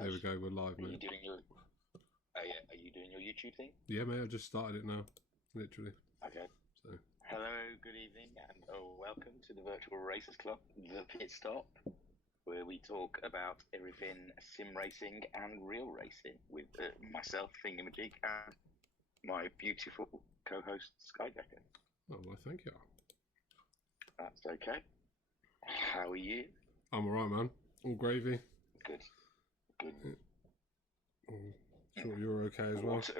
There we go. We're live, Are you mate. doing your? Are you doing your YouTube thing? Yeah, mate. I just started it now, literally. Okay. So Hello, good evening, and welcome to the Virtual Racers Club, the Pitstop, where we talk about everything sim racing and real racing with myself, Thingamajig, and my beautiful co-host, Skydecker. oh well, thank you. That's okay. How are you? I'm alright, man. All gravy. Good. Good. Sure, you're okay as well. What,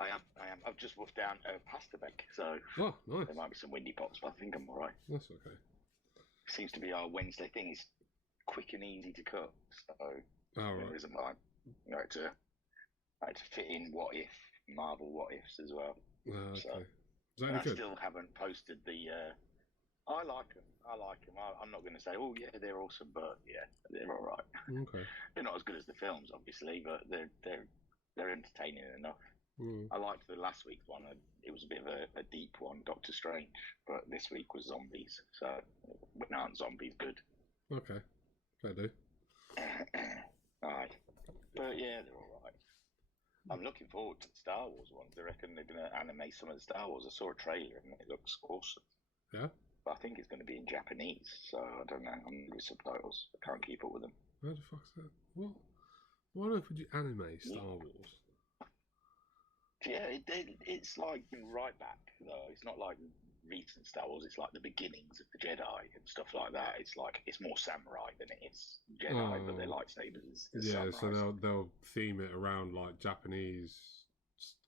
I am. I've just wolfed down a pasta bake, so Oh, nice. there might be some windy pops, but I think I'm all right. That's okay. Seems to be our Wednesday thing is quick and easy to cook, so Oh, there right. isn't like I had to fit in what if Marvel what ifs as well. Okay. So, Is that and any I good? still haven't posted the. I like them. I'm not going to say, oh yeah, they're awesome, but yeah, they're all right. Okay. They're not as good as the films, obviously, but they're entertaining enough. Mm. I liked the last week's one. It was a bit of a deep one, Doctor Strange, but this week was zombies. So when aren't zombies good? Okay. Fair do. Aye. But yeah, they're all right. I'm looking forward to the Star Wars ones. I reckon they're going to animate some of the Star Wars. I saw a trailer and it looks awesome. Yeah. But I think it's going to be in Japanese, so I don't know. I'm with subtitles. I can't keep up with them. How the fuck's that? What? Why on earth would you anime Star Wars? Yeah, it's like right back though. It's not like recent Star Wars. It's like the beginnings of the Jedi and stuff like that. It's like it's more samurai than it is Jedi, but their lightsabers is Yeah, samurai. so they'll theme it around like Japanese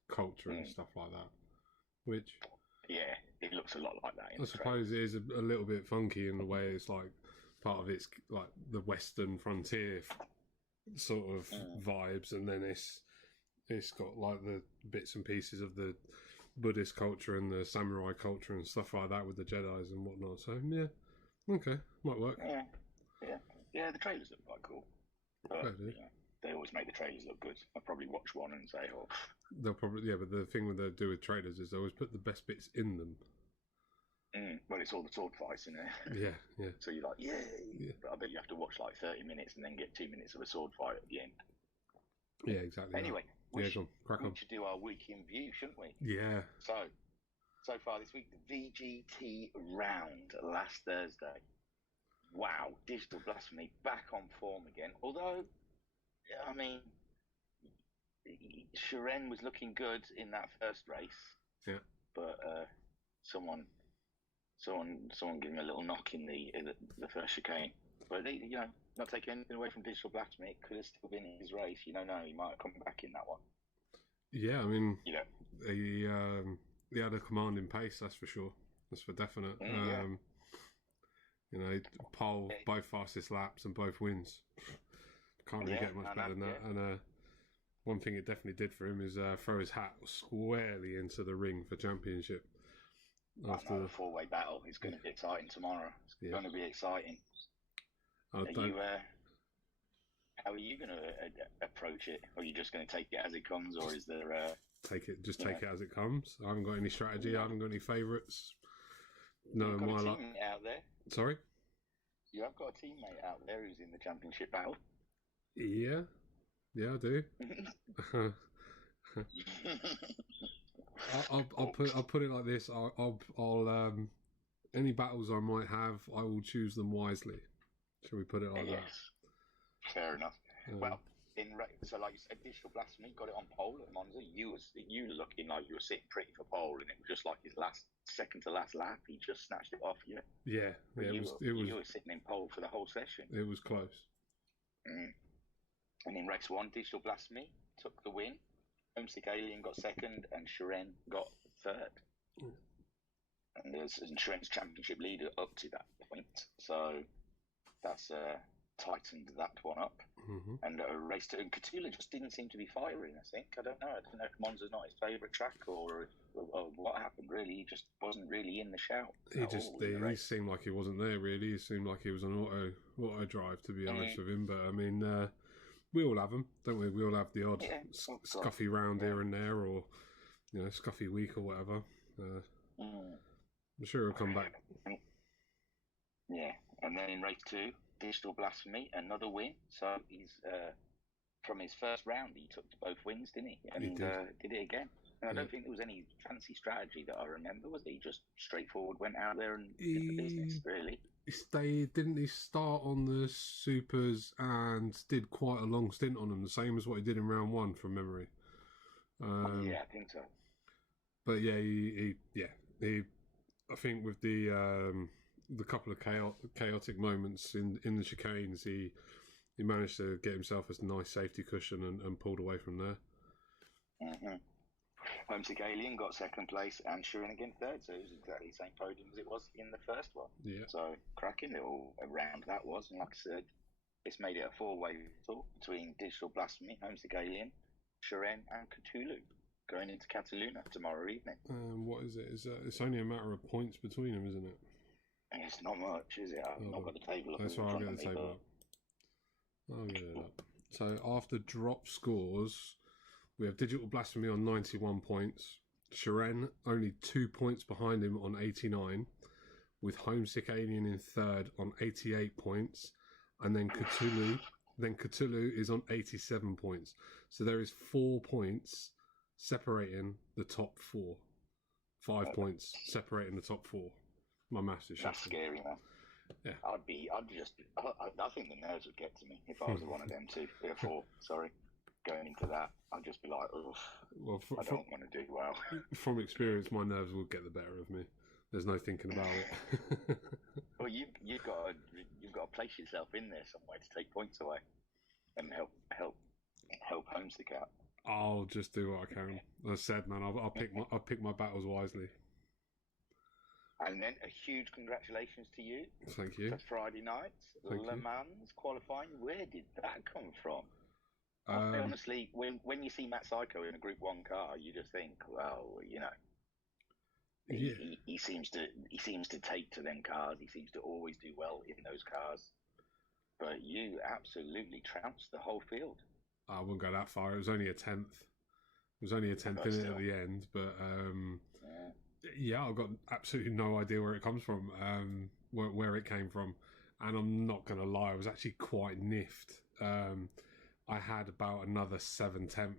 culture and stuff like that. Which Yeah, it looks a lot like that. In I the suppose it is a little bit funky in the way it's like part of it's like the Western frontier sort of vibes, and then it's got like the bits and pieces of the Buddhist culture and the samurai culture and stuff like that with the Jedis and whatnot. So yeah, okay, might work. Yeah. The trailers look quite cool. But, they always make the trailers look good. I'll probably watch one and say, "Oh." They'll probably but the thing they do with trailers is they always put the best bits in them. Well, it's all the sword fights in there. Yeah. So you're like, yay! But I bet you have to watch like 30 minutes and then get 2 minutes of a sword fight at the end. Yeah, exactly. Anyway, we crack on. We should do our week in view, shouldn't we? Yeah. So far this week, the VGT round last Thursday. Wow, Digital Blasphemy back on form again. Although, I mean, Shiren was looking good in that first race. Yeah. But someone gave him a little knock in the first chicane. But not taking anything away from Digital Blasphemy, it could have still been his race. You don't know, he might have come back in that one. Yeah, I mean, he had a commanding pace, that's for sure. That's for definite. Pole, both fastest laps and both wins. Can't really get much better than that. And one thing it definitely did for him is throw his hat squarely into the ring for championship. After the four-way battle, it's going to be exciting tomorrow. It's going to be exciting. How are you going to approach it? Or are you just going to take it as it comes, or is there take it as it comes? I haven't got any strategy. I haven't got any favourites. No, you've got a teammate out there. Sorry? You have got a teammate out there who's in the championship battle. Yeah, I do. I'll put it like this. I'll any battles I might have, I will choose them wisely. Shall we put it like that? Fair enough. Well, so like you said, Digital Blasphemy got it on pole at Monza. You were looking like you were sitting pretty for pole, and it was just like his second to last lap. He just snatched it off you. Yeah. You were sitting in pole for the whole session. It was close. And in race 1, Digital Blasphemy took the win. Homesick Alien got second, and Shiren got third. And Shiren's championship leader up to that point. So that's tightened that one up. And race 2, and Catula just didn't seem to be firing, I think. I don't know if Monza's not his favourite track or what happened, really. He just wasn't really in the shout. He seemed like he wasn't there, really. He seemed like he was on auto drive, to be honest with him. But, I mean, we all have them, don't we? We all have the odd scuffy round here and there, or, scuffy week or whatever. I'm sure he'll come back. Yeah, and then in race 2, Digital Blasphemy, another win. So he's from his first round, he took to both wins, didn't he? And He did it again. And I don't think there was any fancy strategy that I remember. Was he just straightforward, went out there and did the business, really? Didn't he start on the supers and did quite a long stint on them, the same as what he did in round one from memory. Yeah, I think so. But yeah, he I think with the couple of chaotic moments in the chicanes, he managed to get himself a nice safety cushion and pulled away from there. Mm-hmm. Homesick Alien got second place and Sheeran again third, so it was exactly the same podium as it was in the first one. Yeah. So cracking little round that was, and like I said, it's made it a four-way talk between Digital Blasphemy, Homesick Alien, Sheeran and Cthulhu going into Cataluna tomorrow evening. What is it? It's only a matter of points between them, isn't it? And it's not much, is it? I've not got the table up. That's why I'll get the table up. I'll get it up. So after drop scores, we have Digital Blasphemy on 91 points. Sheeran only 2 points behind him on 89, with Homesick Alien in third on 88 points, and then Cthulhu is on 87 points. So there is 4 points separating the top four. 5 points separating the top four. My maths is shocking. That's scary, man. Yeah. I think the nerves would get to me if I was one of them two. Four, sorry. Going into that, I'd just be like, oh, well, I don't want to do well. From experience, my nerves will get the better of me. There's no thinking about it. Well, you've got to place yourself in there somewhere to take points away and help Homesick out. I'll just do what I can. As I said, man, I'll pick my battles wisely. And then a huge congratulations to you. Thank you. For Friday night, Le Mans qualifying. Where did that come from? Honestly, when you see Matt Psycho in a Group 1 car, you just think, well, he seems to take to them cars. He seems to always do well in those cars. But you absolutely trounced the whole field. I wouldn't go that far. It was only a 10th. It was only a 10th in it at the end, but yeah, I've got absolutely no idea where it comes from, where it came from, and I'm not going to lie, I was actually quite niffed. I had about another 7/10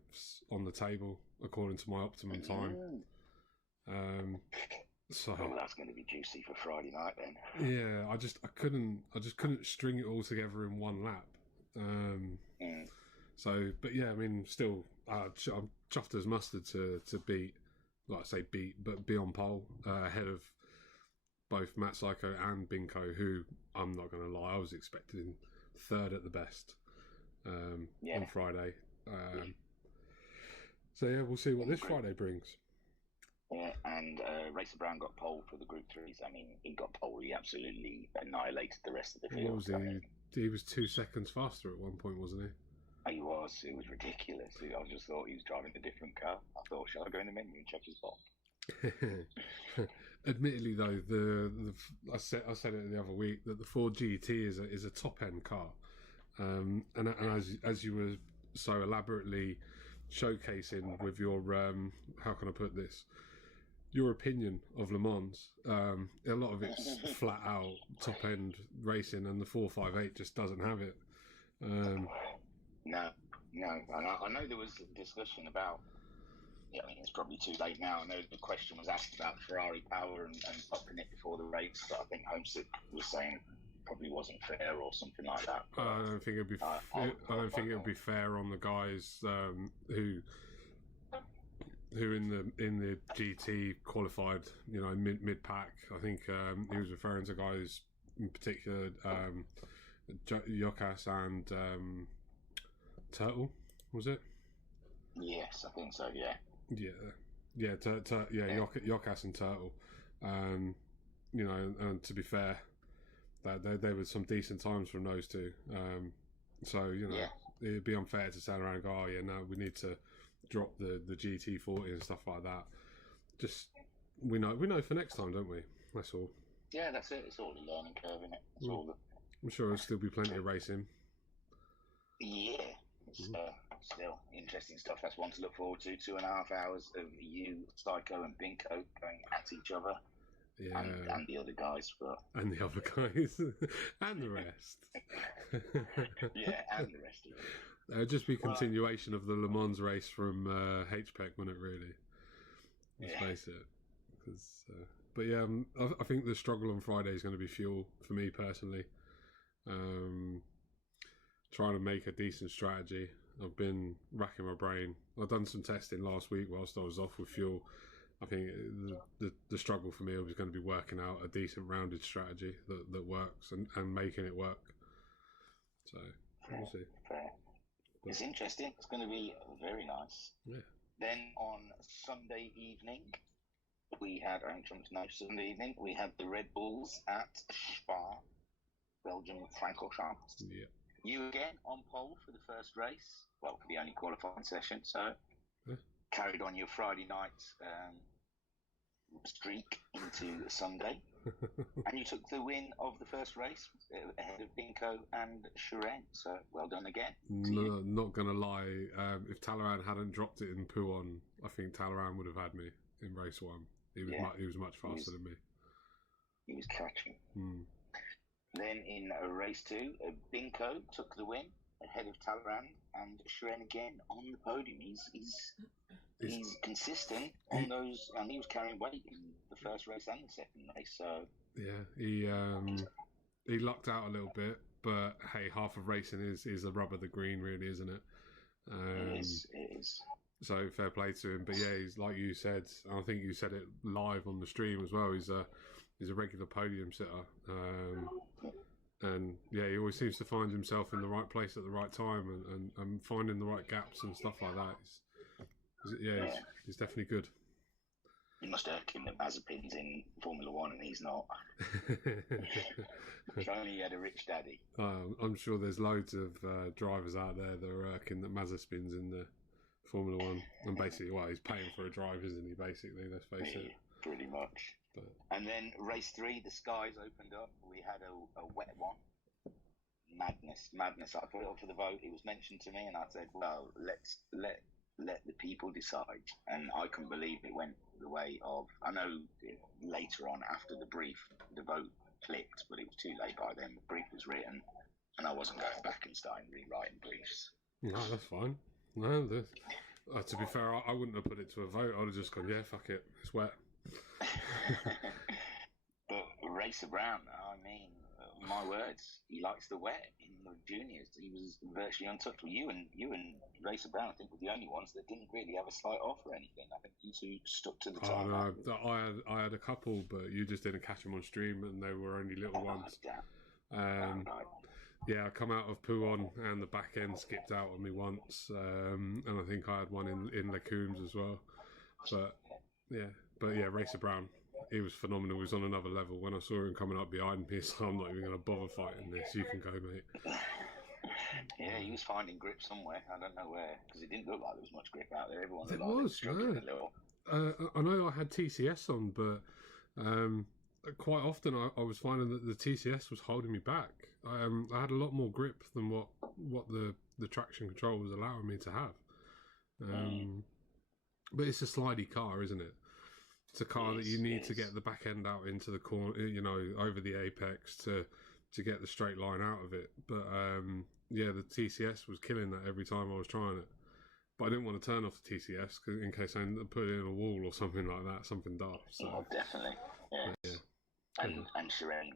on the table according to my optimum time. So that's going to be juicy for Friday night then. Yeah, I just couldn't string it all together in one lap. So, but yeah, I mean, still, I'm chuffed as mustard to beat, like I say, but be on pole ahead of both Matt Psycho and Binko, who I'm not going to lie, I was expecting third at the best on Friday. So yeah, we'll see what this Friday brings. Yeah, and Racer Brown got pole for the Group 3s. I mean, he got pole. He absolutely annihilated the rest of the field. What was he? He was 2 seconds faster at one point, wasn't he? He was. It was ridiculous. I just thought he was driving a different car. I thought, shall I go in the menu and check his box? Admittedly, though, I said it the other week that the Ford GT is a top end car, and as you were so elaborately showcasing with your how can I put this, your opinion of Le Mans, a lot of it's flat out top end racing, and the 458 just doesn't have it. No. And I know there was a discussion about. Yeah, I mean, it's probably too late now. I know the question was asked about Ferrari power and popping it before the race, but I think Homesick was saying probably wasn't fair or something like that. I don't think it'd be. I don't think it would be fair on the guys who in the GT qualified, mid pack. I think he was referring to guys in particular, Yokas and Turtle, was it? Yes, I think so. Yeah. Yokas and Turtle. And to be fair, there were some decent times from those two. So it'd be unfair to stand around and go, oh yeah, no, we need to drop the GT40 and stuff like that. Just we know for next time, don't we? That's all. Yeah, that's it. It's all a learning curve, isn't it? It's all. I'm sure there'll still be plenty of racing. Yeah. Still interesting stuff. That's one to look forward to. 2.5 hours of you, Psycho, and Binko going at each other. Yeah. And the other guys, but and the other guys, and the rest. Yeah, and the rest of them. It'd just be continuation of the Le Mans race from HPEC, wouldn't it? Really, let's face it. But yeah, I think the struggle on Friday is going to be fuel for me personally. Trying to make a decent strategy. I've been racking my brain. I've done some testing last week whilst I was off with fuel. I think the struggle for me was going to be working out a decent rounded strategy that works and making it work. So we'll see. Fair. It's interesting. It's going to be very nice. Yeah. Then on Sunday evening, we had the Red Bulls at Spa, Belgium, Francorchamps. Yeah. You again on pole for the first race. Well, for the only qualifying session. So carried on your Friday night streak into Sunday, and you took the win of the first race ahead of Binko and Shiren. So well done again. No, not gonna lie. If Talleyrand hadn't dropped it in Pouhon, I think Talleyrand would have had me in race one. He was much faster than me. He was catching. Then in race two, Binko took the win ahead of Talleyrand, and Shiren again on the podium. He's consistent on those, and he was carrying weight in the first race and the second race. So yeah, he lucked out a little bit, but hey, half of racing is the rub of the green, really, isn't it? It is. So fair play to him. But yeah, he's like you said. I think you said it live on the stream as well. He's a regular podium sitter. And yeah, he always seems to find himself in the right place at the right time and finding the right gaps and stuff like that. He's definitely good. You must irk him that Mazepin's in Formula One and he's not. If only he had a rich daddy. I'm sure there's loads of drivers out there that are irking that Mazepin's in the Formula One. And basically, he's paying for a drive, isn't he, basically? Let's face it. Pretty much. And then race 3, the skies opened up. We had a wet one. Madness. I put it up for the vote. It was mentioned to me, and I said, well, let's let the people decide. And I couldn't believe it went the way of... I know later on, after the brief, the vote clicked, but it was too late by then. The brief was written, and I wasn't going back and starting rewriting briefs. No, that's fine. No, to be fair, I wouldn't have put it to a vote. I would have just gone, yeah, fuck it, it's wet. But Racer Brown, I mean, my words, he likes the wet in the juniors. He was virtually untouchable. You and Racer Brown, I think, were the only ones that didn't really have a slight off or anything. I think you two stuck to the time. I had a couple, but you just didn't catch them on stream, and they were only little ones. Damn. Yeah, I come out of Pouhon and the back end skipped out on me once, and I think I had one in Lecombs as well. But yeah, Racer Brown, he was phenomenal. He was on another level. When I saw him coming up behind me, so I'm not even going to bother fighting this. You can go, mate. Yeah, he was finding grip somewhere. I don't know where, because it didn't look like there was much grip out there. Everyone there was, I know I had TCS on, but quite often I was finding that the TCS was holding me back. I had a lot more grip than what the traction control was allowing me to have. But it's a slidey car, isn't it? It's a car that you need to get the back end out into the corner, over the apex to get the straight line out of it. But the TCS was killing that every time I was trying it. But I didn't want to turn off the TCS in case I put it in a wall or something like that, something daft. So. Oh, definitely. Yeah. And Shiren,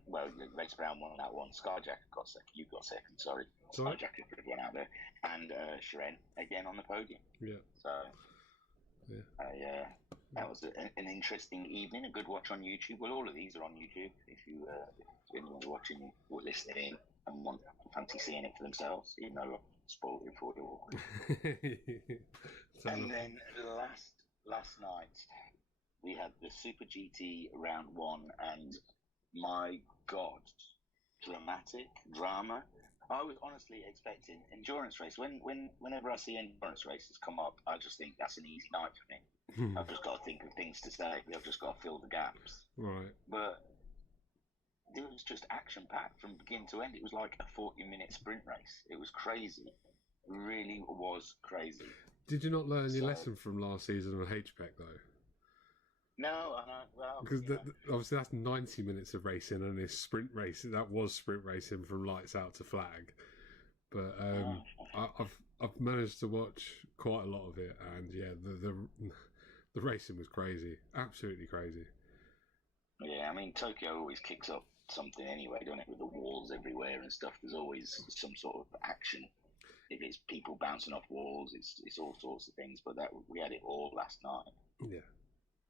Racer Brown won that one. Skyjacker got second. You got second, sorry. Skyjacker could have won out there. And Shiren, again on the podium. Yeah. So, that was an interesting evening, a good watch on YouTube. Well, all of these are on YouTube if anyone's watching or listening and fancy seeing it for themselves, even though I spoiled it for you all. And then last night, we had the Super GT round 1, and my God, drama. I was honestly expecting endurance race. Whenever I see endurance races come up, I just think that's an easy night for me. I've just got to think of things to say. I've just got to fill the gaps. Right. But it was just action-packed from beginning to end. It was like a 40-minute sprint race. It was crazy. It really was crazy. Did you not learn your lesson from last season on HPEC, though? No, I know. Well, Because obviously that's 90 minutes of racing, and it's sprint racing. That was sprint racing from lights out to flag. But I've managed to watch quite a lot of it, and yeah, the racing was crazy, absolutely crazy. yeah, I mean, Tokyo always kicks up something anyway, don't it? With the walls everywhere and stuff. There's always some sort of action. If it's people bouncing off walls, it's all sorts of things. But that we had it all last night. Yeah.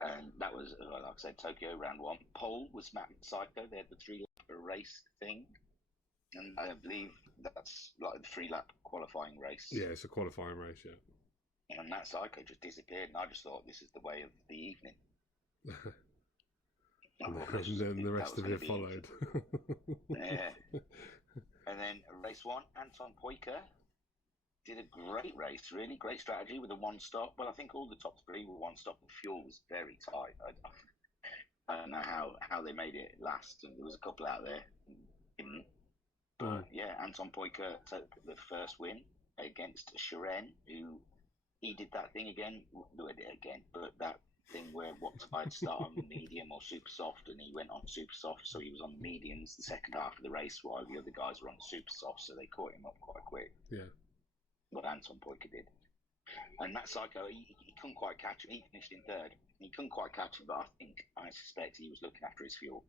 And that was, like I said, Tokyo round one. Pole was Matt Psycho. They had the 3 lap race thing. And I believe that's like the 3 lap qualifying race. Yeah, it's a qualifying race, yeah. And Matt Psycho just disappeared. And I just thought this is the way of the evening. And then the rest of it followed. Yeah. And then race one, Anton Poiker did a great race, really great strategy with a 1 stop. Well, I think all the top 3 were 1 stop. The fuel was very tight. I don't know how they made it last. And there was a couple out there didn't. But yeah, Anton Poiker took the first win against Shiren, who he did that thing again. No, it again, but that thing where what I'd start on medium or super soft, and he went on super soft, so he was on mediums the second half of the race, while the other guys were on super soft, so they caught him up quite quick. Yeah. What Anton Poiker did. And Matt Psycho, he couldn't quite catch him. He finished in third. He couldn't quite catch him, but I suspect he was looking after his fuel.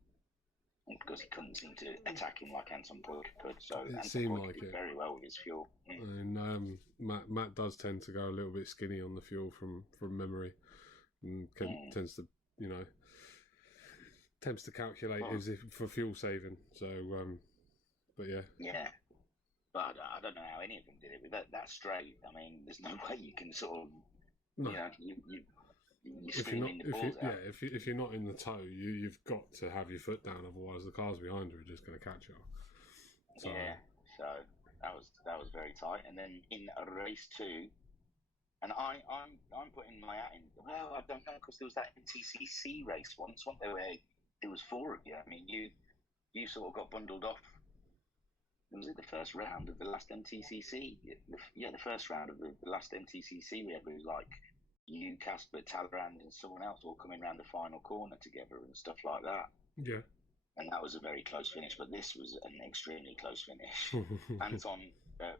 Because he couldn't seem to attack him like Anton Poiker could. So it Anton seemed Poiker like did it very well with his fuel. And Matt does tend to go a little bit skinny on the fuel from memory, and tends to calculate as if for fuel saving. So but yeah, but I don't know how any of them did it with that straight. I mean, there's no way you can sort of if you're not in the tow, you've got to have your foot down, otherwise the cars behind you are just going to catch you. So that was very tight. And then in race 2, and I'm putting my hat in. Well, I don't know, because there was that NTCC race once, wasn't there, where there was 4 of you. I mean, you sort of got bundled off. Was it the first round of the last MTCC? Yeah, the first round of the last MTCC we had. It was like you, Casper, Talleyrand, and someone else all coming around the final corner together and stuff like that. Yeah. And that was a very close finish, but this was an extremely close finish. Anton,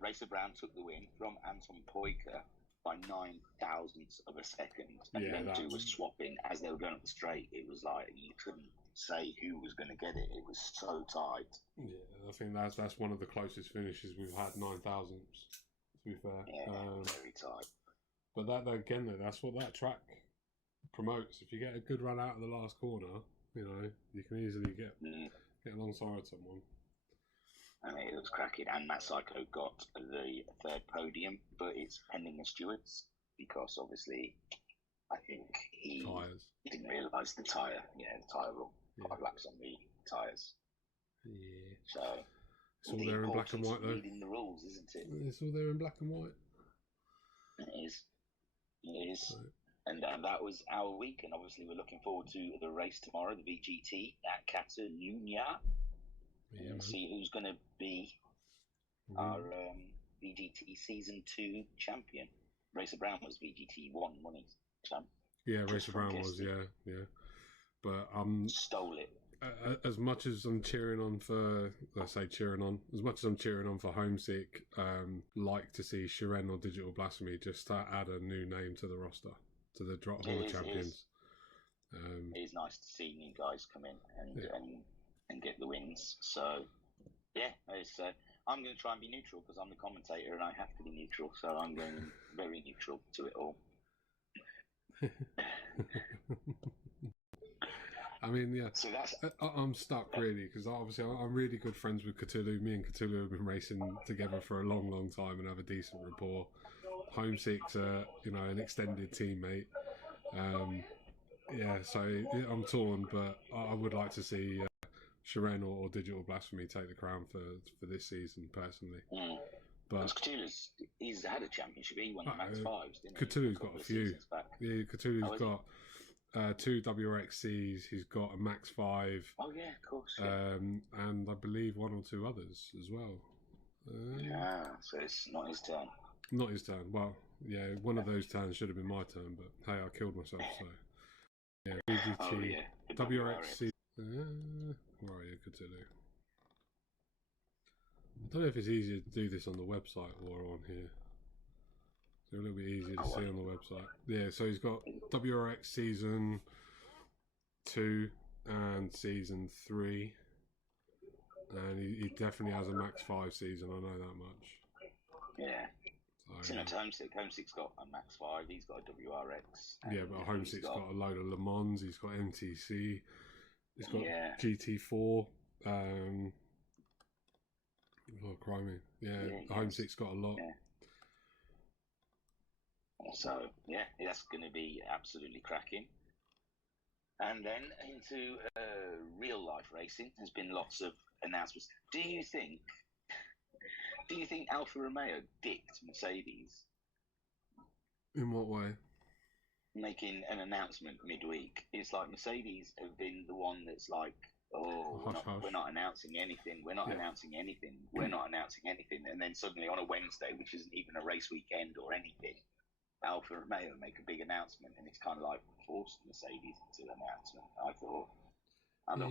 Racer Brown took the win from Anton Poiker by 9 thousandths of a second. And them two were swapping as they were going up the straight. It was like you couldn't say who was going to get it. It was so tight. Yeah, I think that's one of the closest finishes we've had, 9 thousandths, to be fair. Yeah, very tight. But that's what that track promotes. If you get a good run out of the last corner, you can easily get alongside someone. I mean, it was cracking. And Matt Psycho got the 3rd podium, but it's pending the stewards, because obviously I think he didn't realise the tyre. Yeah, the tyre rule. 5 laps on the tyres. Yeah. So it's all there in black and white, though. Reading the rules, isn't it? It's all there in black and white. It is. It is. Right. And that was our week, and obviously we're looking forward to the race tomorrow, the VGT at Catalunya, and see who's going to be our VGT Season 2 champion. Racer Brown was VGT 1, wasn't he, champ? Yeah, Racer Brown was, yeah. But stole it. As much as I'm cheering on for, as much as I'm cheering on for Homesick, like to see Shiren or Digital Blasphemy just add a new name to the roster, to the Drop Hall of Champions. It is nice to see new guys come in and get the wins. So, yeah, I'm going to try and be neutral, because I'm the commentator and I have to be neutral. So I'm going very neutral to it all. I mean, yeah. So that's... I'm stuck, really, because obviously I'm really good friends with Cthulhu. Me and Cthulhu have been racing together for a long, long time and have a decent rapport. Homesick's, an extended teammate. So I'm torn, but I would like to see Shiren or Digital Blasphemy take the crown for this season, personally. But Cthulhu's, he's had a championship. He won the Max 5s, didn't he? Cthulhu's got a few. Yeah, Cthulhu's got 2 WRXCs. He's got a Max 5. Oh yeah, of course. Yeah. And I believe 1 or 2 others as well. So it's not his turn. Not his turn. Well, yeah, one of those turns should have been my turn, but hey, I killed myself. So Yeah, VGT, Oh yeah, the WRX. Mario Cthulhu. I don't know if it's easier to do this on the website or on here. It's a little bit easier to see on the website. Yeah, so he's got WRX Season 2 and Season 3. And he definitely has a Max 5 season, I know that much. Yeah. Similar to Homesick. Homesick's got a Max 5, he's got a WRX. Yeah, but Homesick's got a load of Le Mans, he's got MTC, he's got GT4. Oh, crimey. Yeah, Homesick's got a lot. Yeah. So, yeah, that's going to be absolutely cracking. And then into real life racing, there's been lots of announcements. Do you think Alfa Romeo dicked Mercedes? In what way? Making an announcement midweek. It's like Mercedes have been the one that's like, we're not announcing anything. We're not announcing anything. We're not announcing anything. And then suddenly on a Wednesday, which isn't even a race weekend or anything, Alfa Romeo make a big announcement, and it's kind of like forced Mercedes into an announcement.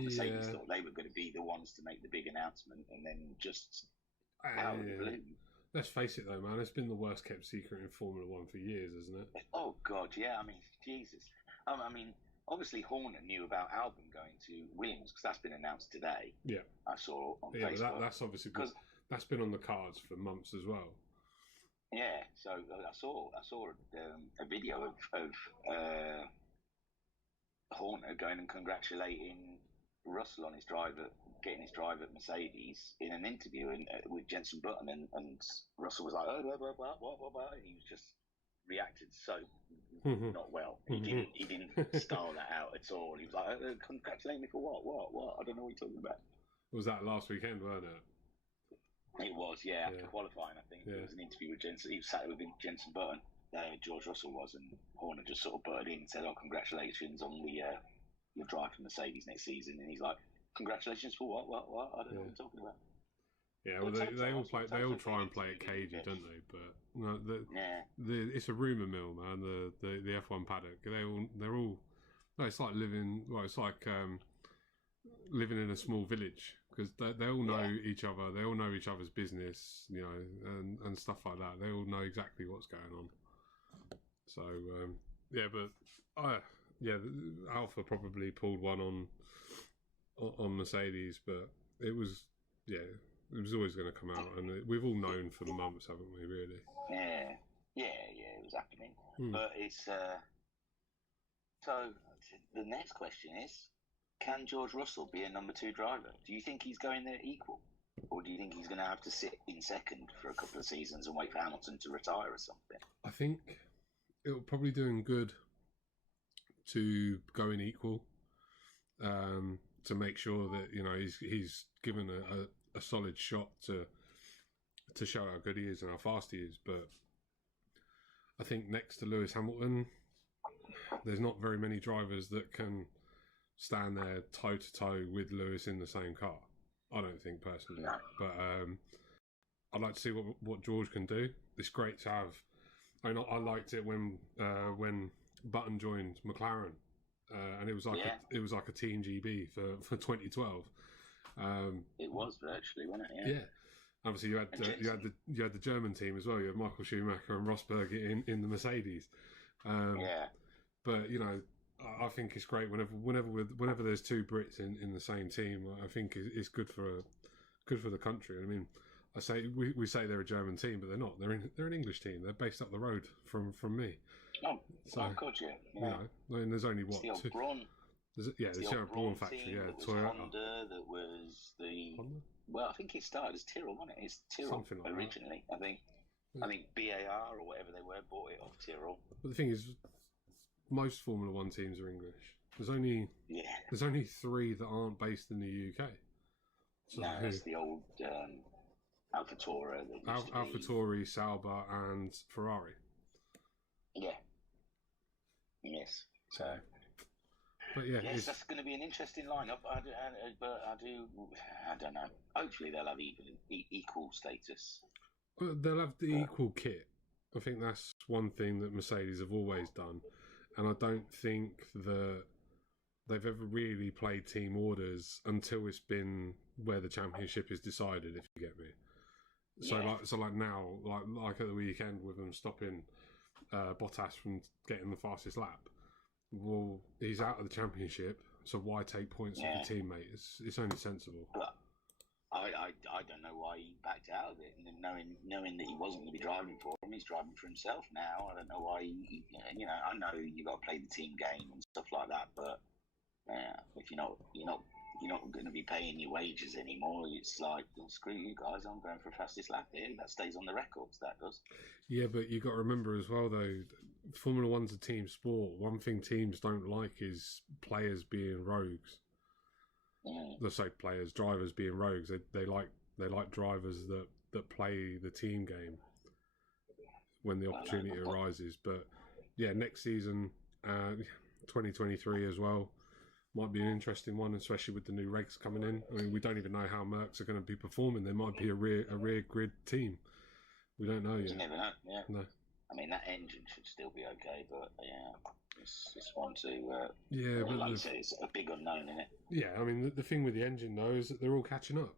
Mercedes thought they were going to be the ones to make the big announcement, and then just out of the blue. Let's face it, though, man. It's been the worst kept secret in Formula One for years, hasn't it? Oh God, yeah. I mean, Jesus. I mean, obviously Horner knew about Albon going to Williams because that's been announced today. Yeah, I saw on Facebook. But that's obviously because that's been on the cards for months as well. Yeah, so I saw a video of Horner going and congratulating Russell on getting his drive at Mercedes in an interview with Jenson Button, and Russell was like, oh, blah, blah, blah, and he was just reacted so not well. He didn't style that out at all. He was like, congratulate me for what? I don't know what you're talking about. Was that last weekend, wasn't it? It was, after qualifying, I think. There was an interview with Jenson. He was sat with Jenson Button, George Russell was, and Horner just sort of butted in and said, congratulations on your drive for Mercedes next season. And he's like, congratulations for what? I don't know what you're talking about. Yeah, well, they all try and play it cagey, don't they? But no, it's a rumour mill, man. The F1 paddock, they're all. No, it's like living. Well, it's like living in a small village because they all know each other. They all know each other's business, and stuff like that. They all know exactly what's going on. So Alpha probably pulled one on Mercedes, but it was always going to come out, and we've all known for months, haven't we? Really? Yeah, it was happening, but it's so. The next question is, can George Russell be a number 2 driver? Do you think he's going there equal, or do you think he's going to have to sit in second for a couple of seasons and wait for Hamilton to retire or something? I think it'll probably do him good to go in equal, to make sure that he's given a solid shot to show how good he is and how fast he is. But I think next to Lewis Hamilton, there's not very many drivers that can stand there toe to toe with Lewis in the same car. I don't think personally, but I'd like to see what George can do. It's great to have. I liked it when Button joined McLaren, and it was like a Team GB for 2012. It was virtually, wasn't it? Yeah. Obviously, you had the German team as well. You had Michael Schumacher and Rosberg in the Mercedes. But I think it's great whenever there's 2 Brits in the same team. I think it's good for the country. I mean, we say they're a German team, but they're not. They're an English team. They're based up the road from me. Oh, God, yeah. I mean, there's only what? The old Braun. There's the old Braun factory. Yeah, Toyota. Honda. That was the. Honda? Well, I think it started as Tyrrell, wasn't it? It's Tyrrell like originally. That. I think BAR or whatever they were bought it off Tyrrell. But the thing is, most Formula One teams are English. There's only 3 that aren't based in the UK. So no, that's the old AlphaTauri. AlphaTauri, Sauber, and Ferrari. Yeah. Yes. So. But yeah, yes, that's going to be an interesting lineup. I don't know. Hopefully, they'll have equal status. Well, they'll have the equal kit. I think that's one thing that Mercedes have always done, and I don't think that they've ever really played team orders until it's been where the championship is decided. If you get me. So like now, like at the weekend with them stopping Bottas from getting the fastest lap. Well, he's out of the championship, so why take points off the teammate? It's only sensible. But I don't know why he backed out of it, and then knowing that he wasn't going to be driving for him, he's driving for himself now. I don't know why. I know you got to play the team game and stuff like that, but if you're not going to be paying your wages anymore, it's like, well, screw you guys. I'm going for fastest lap here. That stays on the records. That does. Yeah, but you got to remember as well, though. Formula One's a team sport. One thing teams don't like is players being rogues. Let's say drivers being rogues. They like drivers that play the team game when the opportunity arises. But yeah, next season, 2023 as well, might be an interesting one, especially with the new regs coming in. I mean, we don't even know how Mercs are going to be performing. There might be a rear grid team. We don't know yet. You never know. Yeah. No. I mean, that engine should still be okay, but it's one to. But like you say, it's a big unknown, isn't it? Yeah, I mean, the thing with the engine though is that they're all catching up.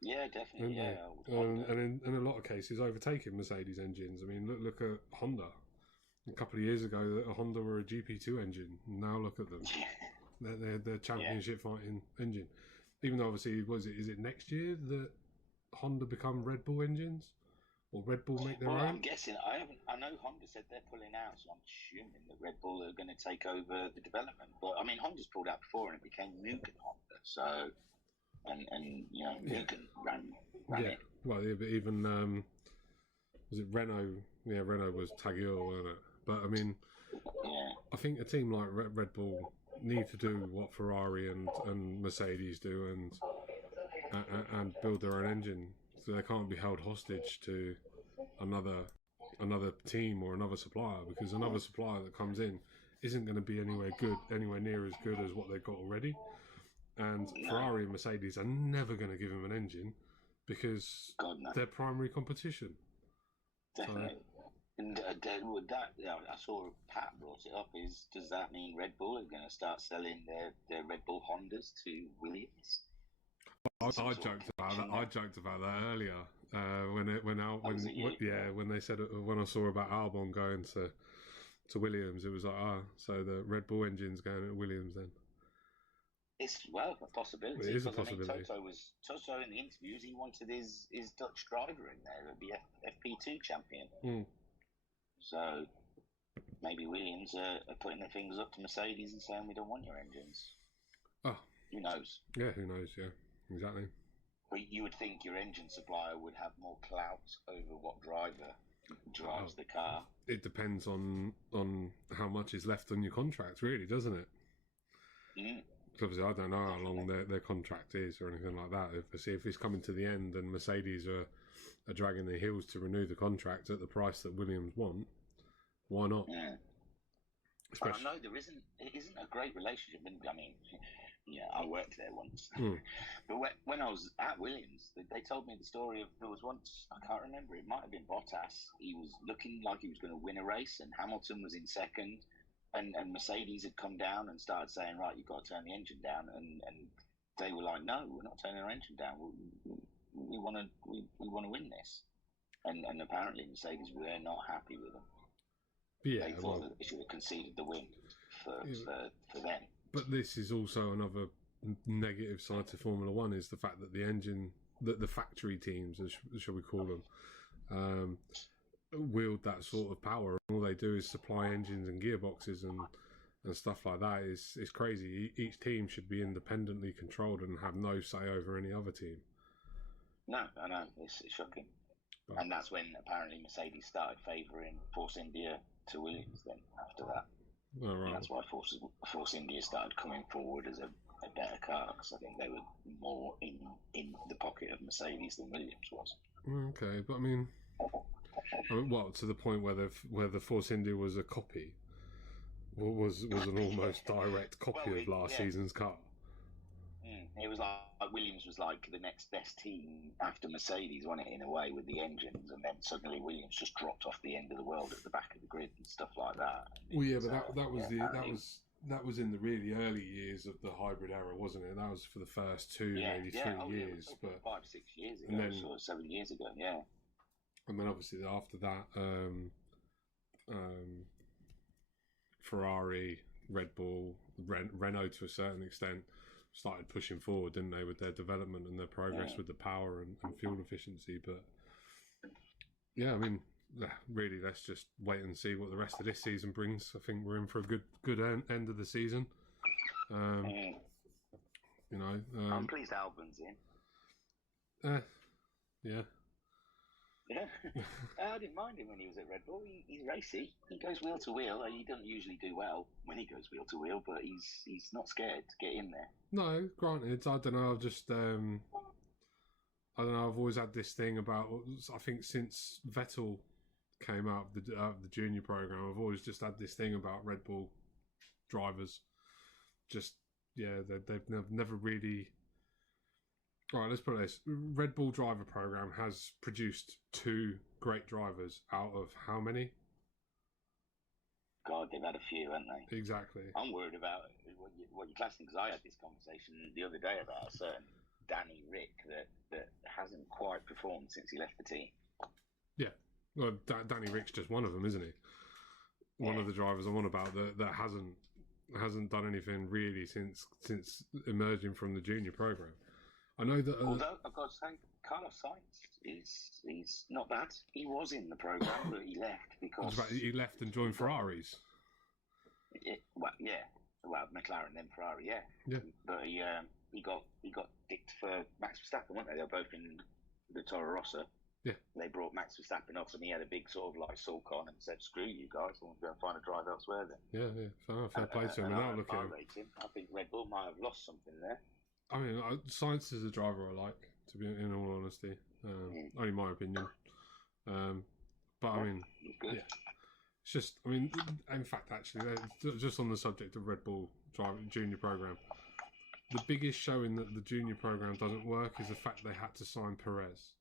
Yeah, definitely. And in a lot of cases, overtaking Mercedes engines. I mean, look at Honda. A couple of years ago, Honda were a GP2 engine. Now look at them. They're championship fighting engine. Even though obviously, is it next year that Honda become Red Bull engines? Or Red Bull make their own? I'm guessing. I know Honda said they're pulling out, so I'm assuming that Red Bull are going to take over the development. But I mean, Honda's pulled out before, and it became Mugen Honda. So, and Mugen ran it. Well, yeah, but even was it Renault? Yeah, Renault was Taguil, wasn't it? But I mean, I think a team like Red Bull need to do what Ferrari and Mercedes do, and build their own engine. So they can't be held hostage to another team or another supplier, because another supplier that comes in isn't going to be anywhere near as good as what they've got already. And Ferrari and Mercedes are never going to give them an engine because they're primary competition. Definitely. So, and with that, I saw Pat brought it up. Does that mean Red Bull are going to start selling their Red Bull Hondas to Williams? I joked about that earlier when they said, when I saw about Albon going to Williams, it was like, so the Red Bull engine's going to Williams then. It's a possibility. It is a possibility. I mean, Toto in the interviews, he wanted his Dutch driver in there to be FP2 champion. So maybe Williams are putting their fingers up to Mercedes and saying, we don't want your engines. Oh, who knows? Yeah, who knows? Yeah. Exactly. But you would think your engine supplier would have more clout over what driver drives the car. It depends on how much is left on your contract, really, doesn't it? Obviously, I don't know how long their contract is or anything like that. If it's coming to the end and Mercedes are dragging their heels to renew the contract at the price that Williams want, why not? Yeah. But I know it isn't a great relationship. I mean, yeah, I worked there once. But when I was at Williams, they told me the story of, there was once, I can't remember, it might have been Bottas. He was looking like he was going to win a race, and Hamilton was in second, and Mercedes had come down and started saying, right, you've got to turn the engine down, and they were like, no, we're not turning our engine down. We want to win this, and apparently Mercedes were not happy with them. Yeah, they thought that they should have conceded the win for them. But this is also another negative side to Formula One, is the fact that the engine, that the factory teams, shall we call them, wield that sort of power. All they do is supply engines and gearboxes and stuff like that. It's crazy. Each team should be independently controlled and have no say over any other team. No, I know. It's shocking. But, and that's when apparently Mercedes started favouring Force India to Williams then after that. Oh, right. And that's why Force India started coming forward as a better car, because I think they were more in the pocket of Mercedes than Williams was. Okay, but I mean, well, to the point where the Force India was a copy, was an almost direct copy of last season's car. It was like Williams was like the next best team after Mercedes, wasn't it, in a way, with the engines, and then suddenly Williams just dropped off the end of the world at the back of the grid and stuff like that. Well, yeah, but that was in the really early years of the hybrid era, wasn't it? That was for the first maybe 3 years. But 5-6 years ago, and then, sort of 7 years ago, yeah. And then obviously after that, Ferrari, Red Bull, Renault to a certain extent started pushing forward, didn't they, with their development and their progress with the power and fuel efficiency. But yeah, I mean, really, let's just wait and see what the rest of this season brings. I think we're in for a good end of the season. You know, I'm pleased Albon's in. Yeah. Yeah, I didn't mind him when he was at Red Bull. He's racy. He goes wheel to wheel. He doesn't usually do well when he goes wheel to wheel, but he's not scared to get in there. No, granted, I don't know. I've just I don't know. I've always had this thing about. I think since Vettel came out of the junior program, I've always just had this thing about Red Bull drivers. Just they've never really. Right, let's put it this. Red Bull driver program has produced 2 great drivers out of how many? God, they've had a few, haven't they? Exactly. I'm worried about what you're classing, because I had this conversation the other day about a certain Danny Rick that hasn't quite performed since he left the team. Yeah. Well, Danny Rick's just one of them, isn't he? One of the drivers I'm on about that hasn't done anything really since emerging from the junior program. I know that. Although I've got to say, Carlos Sainz he's not bad. He was in the program, but he left because he left and joined Ferraris. Well, McLaren then Ferrari, yeah. But he got dicked for Max Verstappen, weren't they? They were both in the Toro Rosso. Yeah. They brought Max Verstappen off, and he had a big sort of like sulk on and said, "Screw you guys, I want to go and find a drive elsewhere." Then. Yeah. Fair play to him. I think Red Bull might have lost something there. I mean, Sainz is a driver I like, to be in all honesty. Only my opinion. But I mean, good. Yeah. It's just, I mean, in fact, actually, just on the subject of Red Bull junior program, the biggest showing that the junior program doesn't work is the fact they had to sign Perez.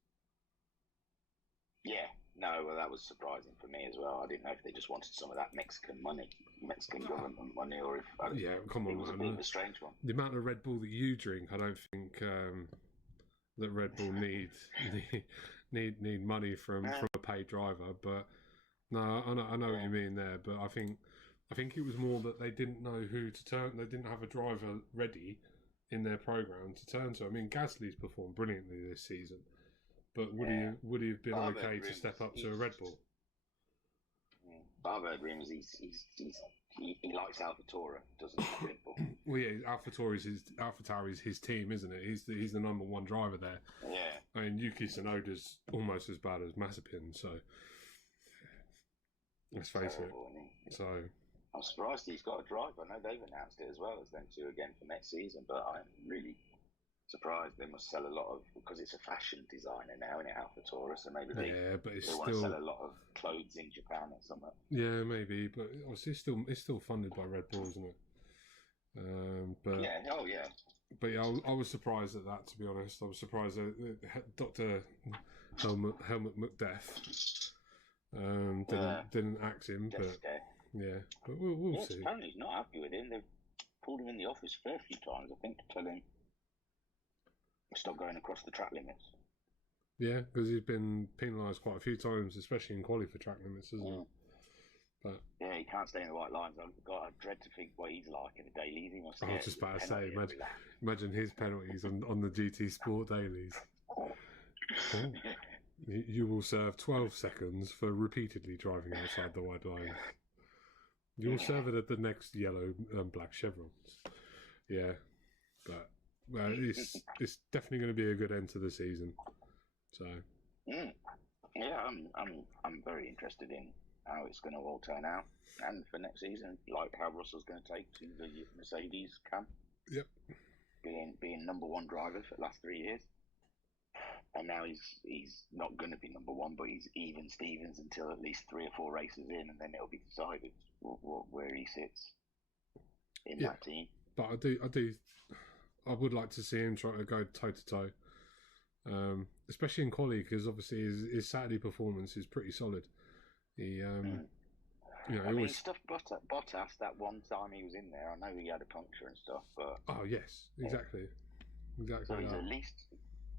Yeah, no, well, that was surprising for me as well. I didn't know if they just wanted some of that Mexican government money, or if come on, it was a bit of a strange one. The amount of Red Bull that you drink, I don't think that Red Bull need money from a paid driver. But no, I know what you mean there. But I think it was more that they didn't know who to turn. They didn't have a driver ready in their program to turn to. I mean, Gasly's performed brilliantly this season. But would he have been okay to step up to a Red Bull? I've heard rumours he likes AlphaTauri, doesn't he? Red Bull. Well, yeah, AlphaTauri is his team, isn't it? He's the number one driver there. Yeah. I mean, Yuki Tsunoda's almost as bad as Mazepin, so let's face it. So I'm surprised he's got a drive. I know they've announced it as well as them two again for next season, but I'm really surprised. They must sell a lot of, because it's a fashion designer now, isn't it, AlphaTauri? So maybe they want to sell a lot of clothes in Japan or something. Yeah, maybe, but obviously it's still funded by Red Bull, isn't it? But yeah. But yeah, I was surprised at that. To be honest, I was surprised that Dr. Helmut McDeath didn't axe him, but we'll see. Apparently he's not happy with him. They've pulled him in the office a fair few times, I think, to tell him stop going across the track limits. Yeah, because he's been penalised quite a few times, especially in quali for track limits, isn't he? But yeah, he can't stay in the white lines. I dread to think what he's like in the dailies. He must. I was just about to say, imagine his penalties on the GT Sport dailies. You will serve 12 seconds for repeatedly driving outside the white lines. You'll serve it at the next yellow and black chevrons. Yeah, but. Well, it's definitely going to be a good end to the season. So, yeah, I'm very interested in how it's going to all turn out, and for next season, like how Russell's going to take to the Mercedes camp. Yep. Being number one driver for the last 3 years, and now he's not going to be number one, but he's even Stevens until at least 3 or 4 races in, and then it'll be decided where he sits in that team. But I would like to see him try to go toe to toe, especially in quali, because obviously his Saturday performance is pretty solid. He You know, I mean, always. stuff Bottas that one time he was in there. I know he had a puncture and stuff, but Oh yes, exactly, exactly. so that.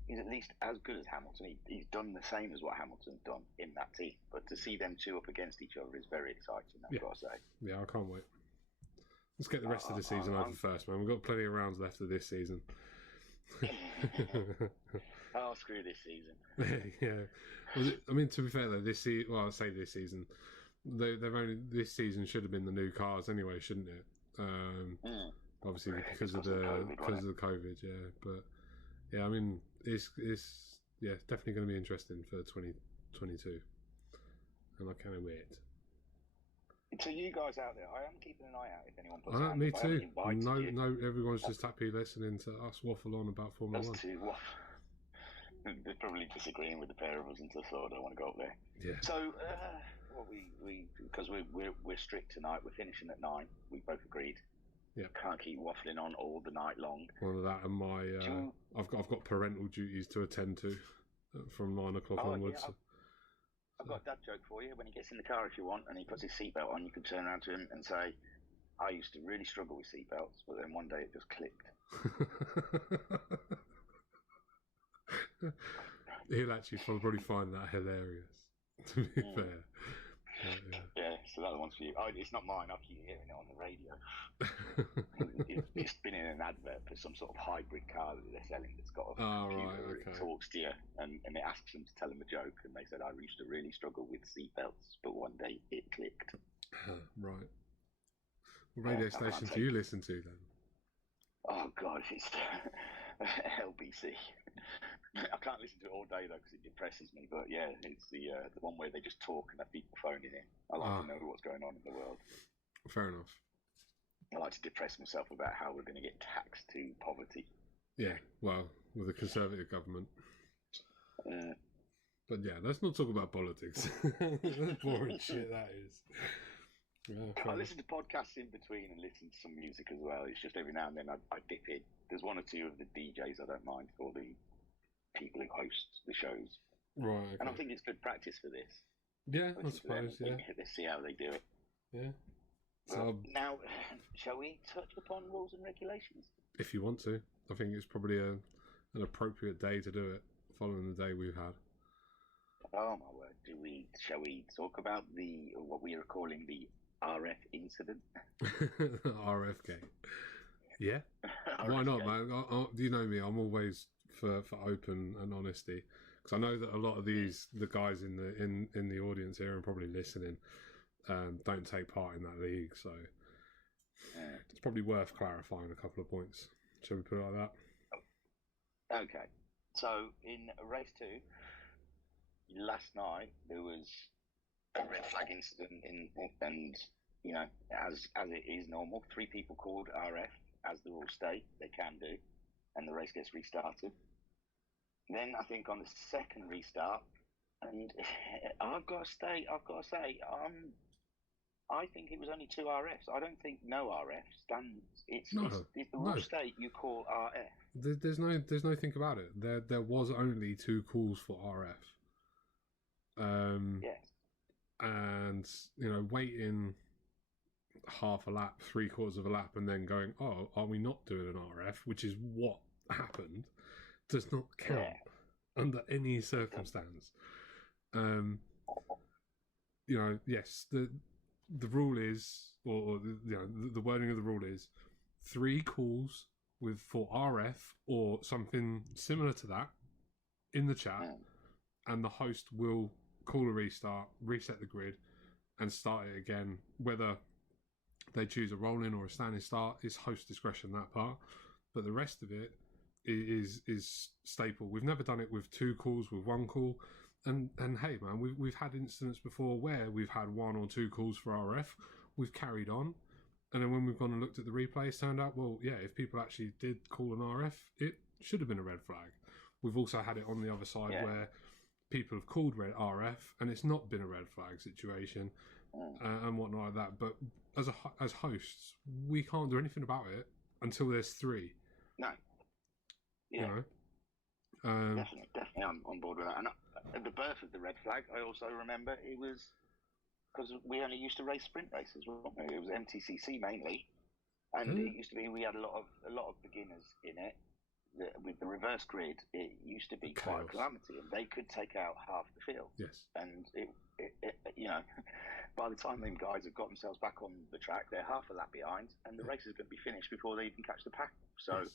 he's at least as good as Hamilton. He's done the same as what Hamilton's done in that team. But to see them two up against each other is very exciting. I've got to say. Yeah, I can't wait. Let's get the rest of the season over first, man. We've got plenty of rounds left of this season. Oh, screw this season. Yeah. Well, I mean, to be fair though, this season. Well, I'll say this season. They've only this season should have been the new cars anyway, shouldn't it? Obviously because of the COVID, yeah. But yeah, I mean, it's definitely going to be interesting for 2022, and I can't wait. To you guys out there, I am keeping an eye out if anyone puts Me too. No, everyone's That's just happy listening to us waffle on about Formula One. They're probably disagreeing with the pair of us until so I don't want to go up there. Yeah. So, we because we're strict tonight. We're finishing at 9. We both agreed. Yeah. Can't keep waffling on all the night long. One of that and my I've got parental duties to attend to from 9 o'clock onwards. Yeah, I've got a dad joke for you. When he gets in the car, if you want, and he puts his seatbelt on, you can turn around to him and say, "I used to really struggle with seatbelts, but then one day it just clicked." He'll actually probably find that hilarious. To be fair. Yeah, so that one's for you. It's not mine. I keep hearing it on the radio. It's been in an advert for some sort of hybrid car that they're selling that's got a computer that talks to you and it asks them to tell them a joke. And they said, I used to really struggle with seatbelts, but one day it clicked. Right. What radio station do you listen to then? Oh, God, it's LBC. I can't listen to it all day though because it depresses me. But yeah, it's the one where they just talk and have people phoning in. I like to know what's going on in the world. Fair enough. I like to depress myself about how we're going to get taxed to poverty. Yeah, well, with a Conservative government. But yeah, let's not talk about politics. That's boring shit, that is. Yeah, I listen to podcasts in between and listen to some music as well. It's just every now and then I dip in. There's one or two of the DJs I don't mind, or the people who host the shows. Right, okay. And I think it's good practice for this. Yeah, I suppose, yeah. Let's see how they do it. Yeah. So now, shall we touch upon rules and regulations? If you want to. I think it's probably an appropriate day to do it, following the day we've had. Oh my word! Shall we talk about what we are calling the RF incident? RF gate. Yeah. Why not, man? You know me. I'm always for open and honesty, because I know that a lot of the guys in the audience here and probably listening don't take part in that league, so it's probably worth clarifying a couple of points. Shall we put it like that? Okay. So in race 2, last night there was a red flag incident and you know, as it is normal, 3 people called RF, as the rules state they can do, and the race gets restarted. Then I think on the second restart, and I've got to say, I think it was only 2 RFs. I don't think no RF stands. It's the rules state you call RF. There's no think about it. There was only 2 calls for RF. Yes. And you know, waiting half a lap, 3/4 of a lap, and then going, oh, are we not doing an RF? Which is what happened. Does not count under any circumstance. You know, yes, the rule is, or you know, the wording of the rule is 3 calls for RF or something similar to that in the chat, and the host will call a restart, reset the grid, and start it again. Whether they choose a rolling or a standing start is host discretion, that part. But the rest of it is staple. We've never done it with 2 calls, with 1 call. And hey man, we've had incidents before where we've had 1 or 2 calls for RF, we've carried on, and then when we've gone and looked at the replay, it's turned out, well, yeah, if people actually did call an RF, it should have been a red flag. We've also had it on the other side where people have called red RF and it's not been a red flag situation and whatnot like that. But as hosts, we can't do anything about it until there's 3. No. Yeah. You know? Definitely, I'm on board with that. And at the birth of the red flag, I also remember it was because we only used to race sprint races, wasn't we? It was MTCC mainly, and it used to be we had a lot of beginners in it. With the reverse grid, it used to be quite a calamity, and they could take out half the field. Yes, and it by the time them guys have got themselves back on the track, they're half a lap behind, and the race is going to be finished before they even catch the pack. So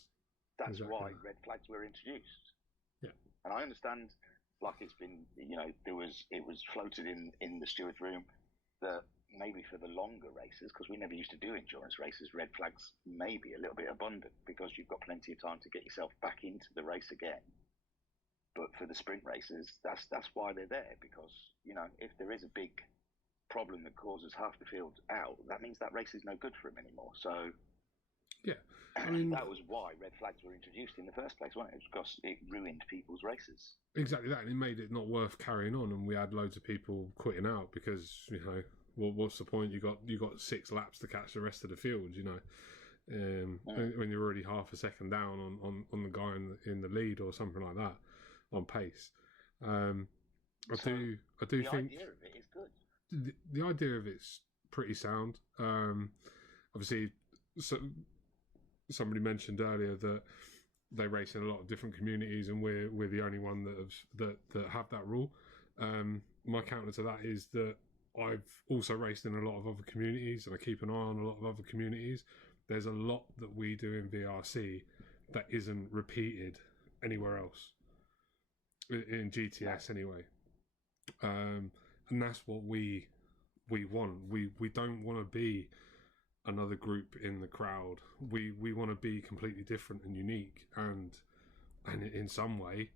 that's why red flags were introduced. Yeah, and I understand, like it's been, it was floated in the stewards' room that maybe for the longer races, because we never used to do endurance races, red flags may be a little bit abundant because you've got plenty of time to get yourself back into the race again. But for the sprint races, that's why they're there, because if there is a big problem that causes half the field out, that means that race is no good for them anymore. So yeah, I mean, that was why red flags were introduced in the first place, wasn't it? Because it ruined people's races. Exactly that, and it made it not worth carrying on, and we had loads of people quitting out because what's the point? You got 6 laps to catch the rest of the field, when you're already half a second down on the guy in the lead or something like that on pace. I do think the idea of it is good. The idea of it's pretty sound. Obviously, somebody mentioned earlier that they race in a lot of different communities, and we're the only one that have that rule. My counter to that is that I've also raced in a lot of other communities, and I keep an eye on a lot of other communities. There's a lot that we do in VRC that isn't repeated anywhere else in GTS anyway, and that's what we want. We don't want to be another group in the crowd. We want to be completely different and unique, and in some way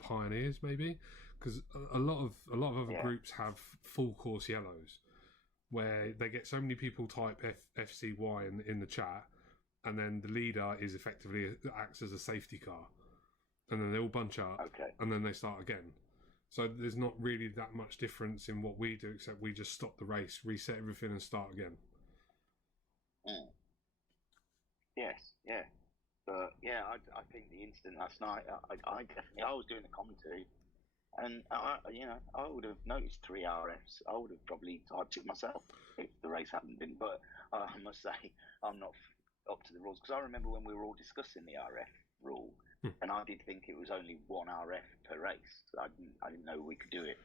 pioneers maybe, because a lot of other groups have full course yellows where they get so many people type FCY in the chat, and then the leader is effectively acts as a safety car, and then they all bunch up, and then they start again. So there's not really that much difference in what we do, except we just stop the race, reset everything, and start again. Yes, yeah. But yeah, I think the incident last night, I was doing the commentary, and I would have noticed 3 RFs. I would have probably typed it myself if the race hadn't been. But I must say, I'm not up to the rules, because I remember when we were all discussing the RF rule, and I did think it was only 1 RF per race. I didn't know we could do it.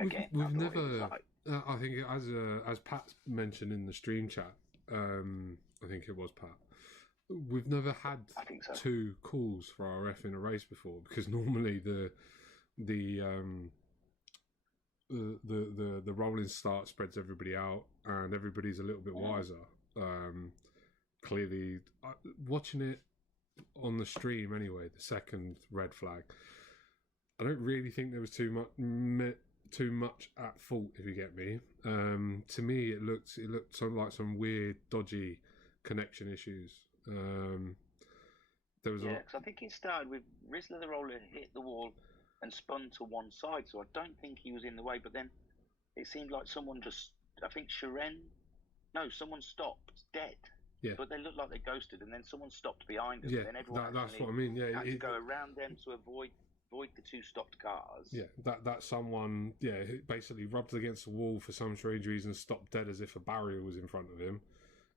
Again, we've never. I think as Pat mentioned in the stream chat, I think it was Pat. We've never had 2 calls for RF in a race before, because normally the rolling start spreads everybody out, and everybody's a little bit wiser. Clearly, watching it on the stream anyway, the second red flag, I don't really think there was too much at fault, if you get me. To me, it looked like some weird, dodgy connection issues. There was because I think it started with Rizzler the roller hit the wall and spun to one side, so I don't think he was in the way. But then it seemed like someone someone stopped dead. Yeah. But they looked like they ghosted, and then someone stopped behind them. Yeah, and then everyone that's what I mean. Yeah, had to go around them to avoid the 2 stopped cars. Yeah, that someone basically rubbed against the wall for some strange reason, stopped dead as if a barrier was in front of him,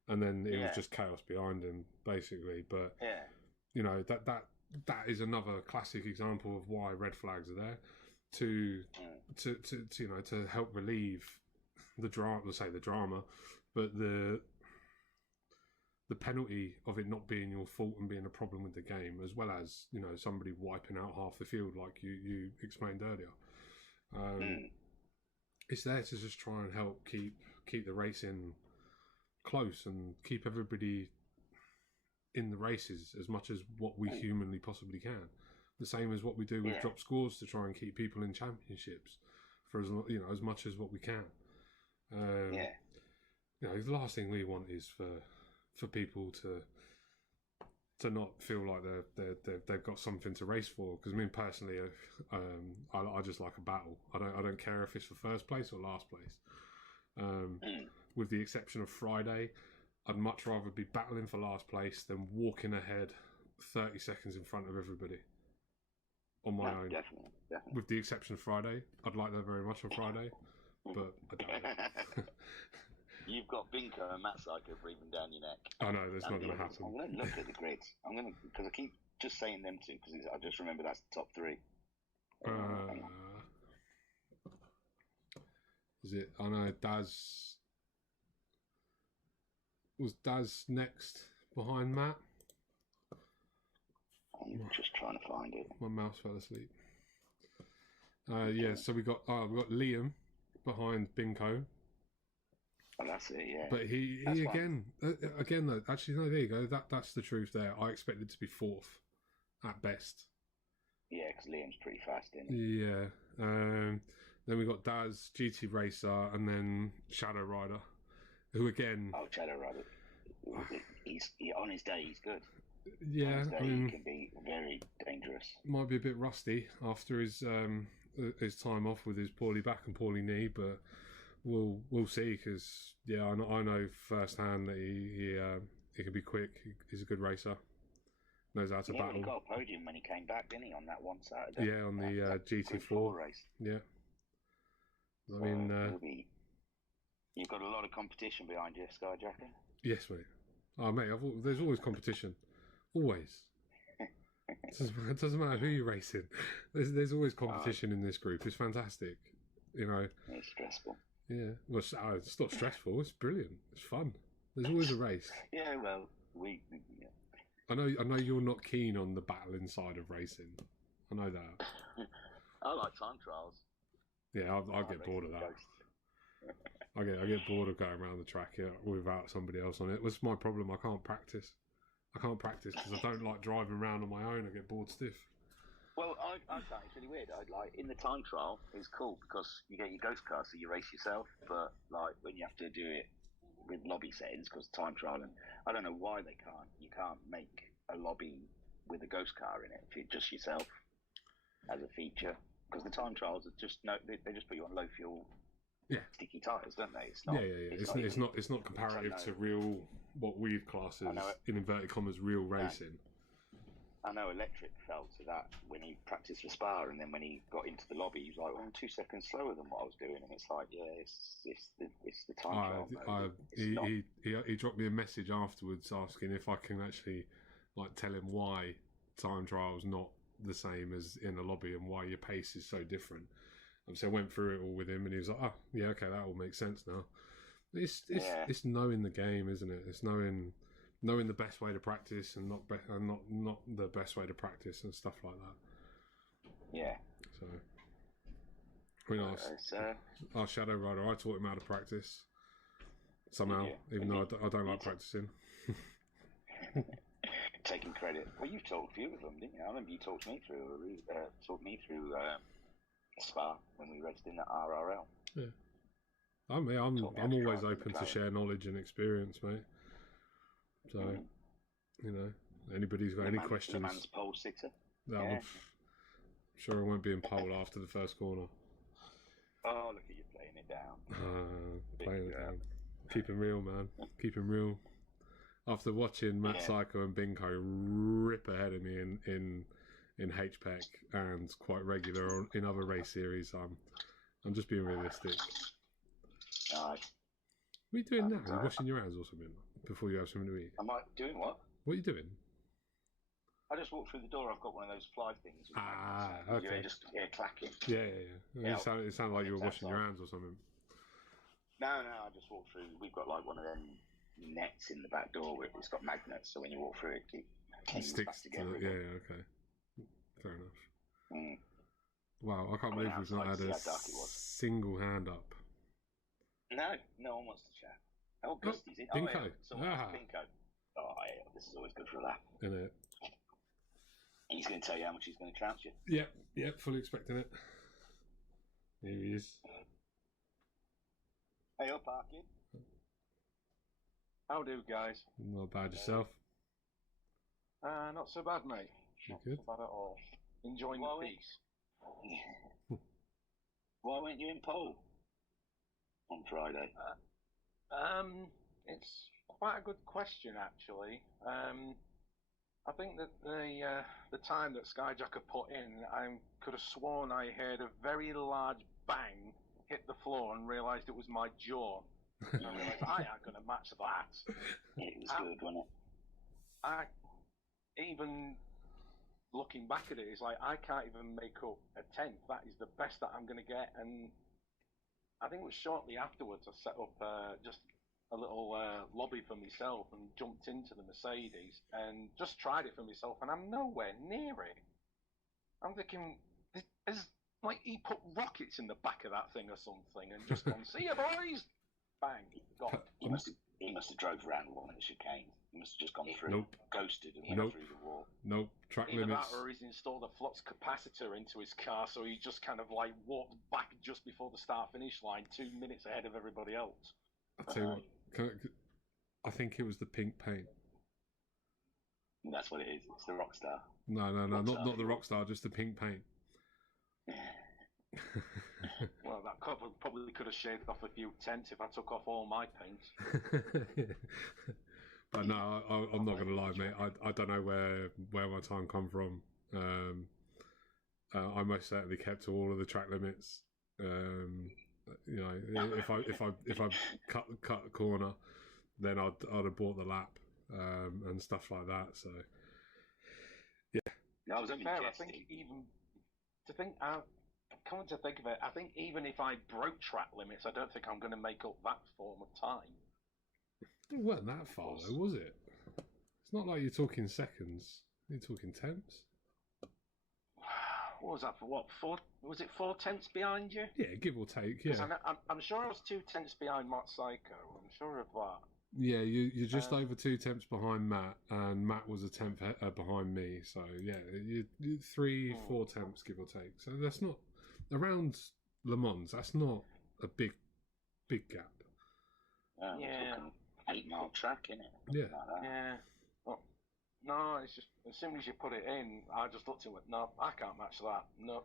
and then it was just chaos behind him, basically. But that is another classic example of why red flags are there to help relieve the drama. Let's say the drama, but the penalty of it not being your fault and being a problem with the game, as well as somebody wiping out half the field, like you explained earlier. It's there to just try and help keep the racing close and keep everybody in the races as much as what we humanly possibly can. The same as what we do with drop scores to try and keep people in championships for as much as what we can. The last thing we want is for people to not feel like they've got something to race for. Because I mean, personally, I just like a battle. I don't care if it's for first place or last place. With the exception of Friday, I'd much rather be battling for last place than walking ahead 30 seconds in front of everybody on my own. Definitely. With the exception of Friday, I'd like that very much on Friday. but I doubt it. You've got Binko and Matt Psycho breathing down your neck. I know that's not going to happen. I'm going to look at the grids. Because I keep just saying them two because I just remember that's the top three. Is it? I know Daz. Was Daz next behind Matt? I'm just trying to find it. My mouse fell asleep. Yeah, so we got Liam behind Binko. Oh, that's it, yeah. But he again though. Actually, no. There you go. That's the truth. There, I expected to be fourth at best. Yeah, because Liam's pretty fast, isn't he? Yeah. Then we got Daz, GT Racer, and then Shadow Rider, who again. Oh, Shadow Rider. He's on his day. He's good. Yeah, on his day, he can be very dangerous. Might be a bit rusty after his time off with his poorly back and poorly knee, but we'll see. Because I know firsthand that he can be quick. He's a good racer. Knows how to battle. He got a podium when he came back, didn't he, on that one Saturday? Yeah, on the GT4 race. Yeah. So you've got a lot of competition behind you, Skyjacker. Yes, mate. Oh, mate, there's always competition. Always. It doesn't matter who you're racing. There's always competition in this group. It's fantastic. It's stressful. Yeah. Well, it's not stressful. It's brilliant. It's fun. There's always a race. Yeah, well, I know you're not keen on the battling side of racing. I know that. I like time trials. Yeah, I get bored of that. I get bored of going around the track without somebody else on it. What's my problem? I can't practice. Because I don't like driving around on my own. I get bored stiff. Well, I find it's really weird. In the time trial, it's cool because you get your ghost car, so you race yourself. But when you have to do it with lobby settings, because time trial, and I don't know why you can't make a lobby with a ghost car in it if you're just yourself as a feature. Because the time trials are they just put you on low fuel. Yeah. Sticky tyres, don't they? It's not. Yeah. It's not comparative to real what we've classed as in inverted commas real racing. I know Electric fell to that when he practiced for Spa, and then when he got into the lobby, he was like, "Well, I'm 2 seconds slower than what I was doing," and it's like, it's the time trial. He dropped me a message afterwards asking if I can actually tell him why time trial's not the same as in a lobby and why your pace is so different. So I went through it all with him, and he was like, "Oh, yeah, okay, that all makes sense now." It's knowing the game, isn't it? It's knowing the best way to practice and not the best way to practice and stuff like that. Yeah. So, I mean, our Shadow Rider, I taught him how to practice somehow, even though I don't like practicing. Taking credit. Well, you taught a few of them, didn't you? I remember you taught me through Spa when we raced in the RRL. Yeah. I'm always open to share knowledge and experience, mate. So, anybody's got any questions. The man's pole sitter. I'm sure I won't be in pole after the first corner. Oh, look at you playing it down. Playing it down. Keeping real, man. Keeping real. After watching Matt Psycho and Binko rip ahead of me in HPEC and quite regular in other race series, I'm just being realistic. Nice. What are you doing now? Are you washing your hands or something before you have something to eat? Am I doing what? What are you doing? I just walked through the door. I've got one of those fly things. Okay. You're clacking. Yeah. It sounded like you were washing your hands or something. No, I just walked through. We've got one of them nets in the back door where it's got magnets, so when you walk through it sticks back together. Okay. Fair enough. Wow, I can't believe we've not had a single hand up. No one wants to chat. Oh, Gusty's in. Binko. Binko. Oh, yeah, this is always good for a laugh. Isn't it? He's going to tell you how much he's going to trounce you. Yeah, fully expecting it. Here he is. Hey up, Parkin. How do, guys? Not bad yourself. Not so bad, mate. Not good. so bad at all. Enjoying the peace. Why weren't you in pole on Friday? It's quite a good question, actually. I think that the time that Skyjacker put in, I could have sworn I heard a very large bang hit the floor and realised it was my jaw. And I realised I ain't going to match that. It was good, wasn't it? Even looking back at it, it's like I can't even make up a 10th. That is the best that I'm going to get. And I think it was shortly afterwards I set up just a little lobby for myself and jumped into the Mercedes and just tried it for myself, and I'm nowhere near it. I'm thinking, like he put rockets in the back of that thing or something and just gone, see you boys! Bang, gone. He must have drove around one of the chicanes. He must have just gone through, ghosted, and went through the wall. Nope, track Either limits. that, or he's installed a flux capacitor into his car, so he just kind of like walked back just before the start-finish line, 2 minutes ahead of everybody else. I'll tell you what, I think it was the pink paint. That's what it is. It's the Rockstar. No, not the Rockstar, just the pink paint. Well, that probably could have shaved off a few tenths if I took off all my paint. But no, I'm not going to lie, mate. I don't know where my time come from. I most certainly kept to all of the track limits. You know, if I cut a corner, then I'd have bought the lap and stuff like that. So yeah. No, I was only fair. jesting. I think come to think of it, I think even if I broke track limits, I don't think I'm going to make up that form of time. It wasn't that far though, was it? It's not like you're talking seconds. You're talking tenths. What was that for? What, 4? Was it 4 tenths behind you? Yeah, give or take. Yeah, I'm sure I was 2 tenths behind Matt Psycho. I'm sure of that. Yeah, you're just over 2 tenths behind Matt, and Matt was a tenth behind me. So yeah, you 3-4 tenths, give or take. So that's not around Le Mans. That's not a big gap. Yeah. 8-mile track, innit? Yeah. Like Yeah. Well, no, it's just as soon as you put it in, I just looked at it. No, I can't match that. No,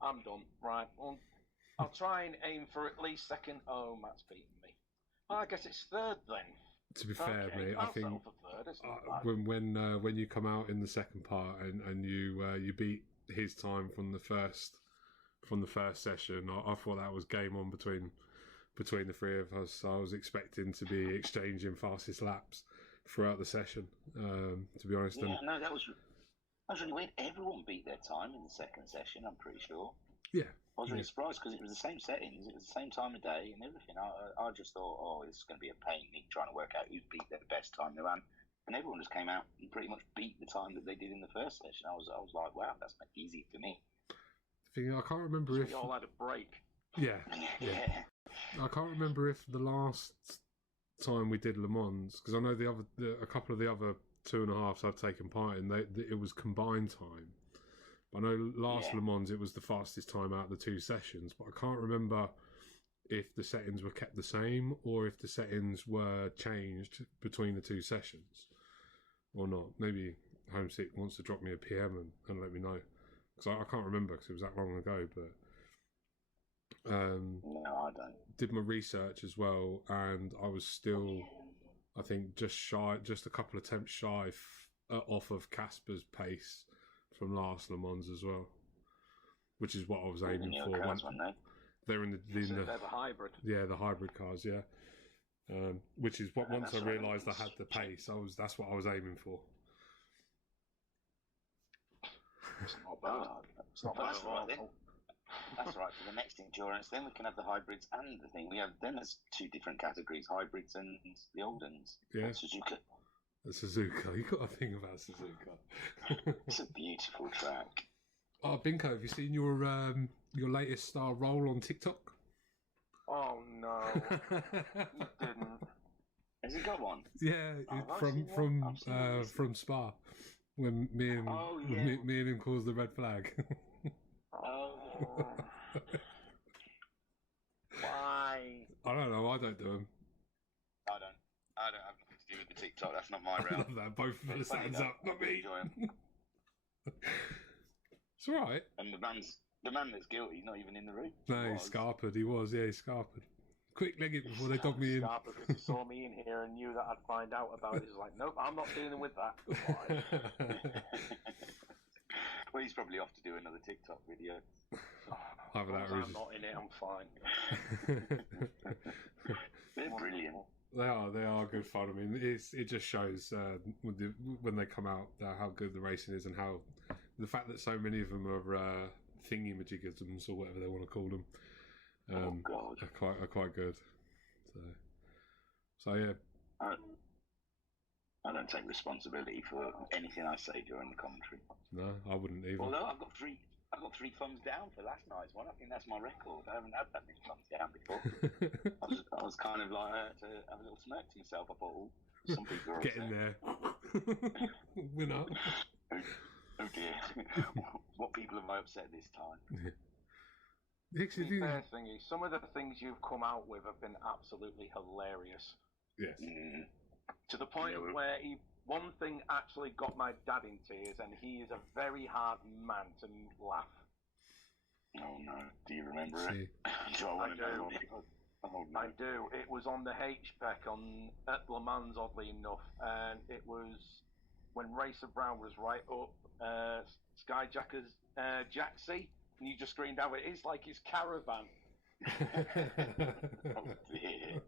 I'm done. Right. Well, I'll try and aim for at least second. Oh, Matt's beaten me. Well, I guess it's third then. To be fair, mate, I think when when you come out in the second part and you beat his time from the first session, I thought that was game on between the three of us. I was expecting to be exchanging fastest laps throughout the session. To be honest, yeah, no, that was really weird. Everyone beat their time in the second session. I'm pretty sure. Yeah. I was really surprised because it was the same settings, it was the same time of day and everything. I just thought, oh, it's going to be a pain trying to work out who beat their best time they ran. And everyone just came out and pretty much beat the time that they did in the first session. I was like, wow, that's easy for me. I can't remember if we all had a break. Yeah. I can't remember if the last time we did Le Mans, because I know a couple of the other 2.5s I've taken part in, it was combined time. I know last Le Mans it was the fastest time out of the 2 sessions, but I can't remember if the settings were kept the same or if the settings were changed between the 2 sessions or not. Maybe Homesick wants to drop me a PM and let me know, because I can't remember because it was that long ago. But no, I don't. Did my research as well, and I was still, I think, just a couple of attempts shy off of Casper's pace from last Le Mans as well, which is what I was aiming for. They're in the hybrid. Yeah, the hybrid cars. Yeah, which is what once I realised I had the pace, that's what I was aiming for. It's not bad. It's not bad. That's right then. That's right. For the next endurance, then we can have the hybrids and the thing. We have them as 2 different categories: hybrids and the old ones. Yeah. Suzuka. The Suzuka. You got to think about Suzuka. It's a beautiful track. Oh, Binko, have you seen your latest star roll on TikTok? Oh no, you didn't. Has he got one? Yeah, from Spa, when me and him caused the red flag. Oh. Why? I don't know. I don't do them. I don't have nothing to do with the TikTok. That's not my I realm. love that. Both of us hands up. Not me. It's all right. And the man that's guilty, he's not even in the room. No, he's scarpered. He was. Yeah, he's scarpered. Quick leg it before they dog me in. Scarpered because he saw me in here and knew that I'd find out about it. He's like, nope, I'm not dealing with that. Well, he's probably off to do another TikTok video. Either that As or I'm not in it, I'm fine. They're brilliant. They are good fun. I mean, it just shows when they come out how good the racing is, and how the fact that so many of them are thingy-majigisms or whatever they want to call them. Oh God, are quite good. So yeah. I don't take responsibility for anything I say during the commentary. No, I wouldn't either. Although I've got three thumbs down for last night's one. I think that's my record. I haven't had that many thumbs down before. I was kind of like to have a little smirk to myself. I thought, some people are Get in there. Winner. Oh dear. What people have I upset this time? The fair thing is, some of the things you've come out with have been absolutely hilarious. Yes. To the point where one thing actually got my dad in tears, and he is a very hard man to laugh. Oh no, do you remember it? I do. It was on the HPEC at Le Mans, oddly enough, and it was when Racer Brown was right up Skyjacker's Jaxie, and you just screamed out, "It is like his caravan." Oh dear.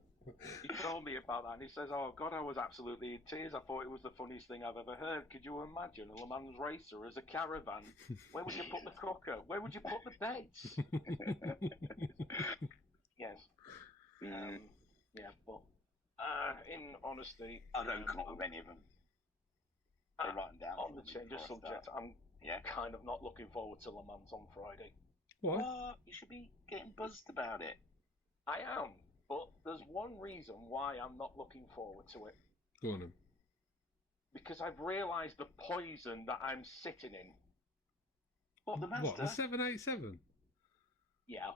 He told me about that, and he says, "Oh God, I was absolutely in tears. I thought it was the funniest thing I've ever heard. Could you imagine a Le Mans racer as a caravan? Where would you put the cooker? Where would you put the beds?" Yes. Yeah, but in honesty, I don't come up with any of them. I write them down. On the change of subject, I'm kind of not looking forward to Le Mans on Friday. What? You should be getting buzzed about it. I am. But there's one reason why I'm not looking forward to it. Go on then. Because I've realised the poison that I'm sitting in. What, the Mazda? What, the 787? Yeah.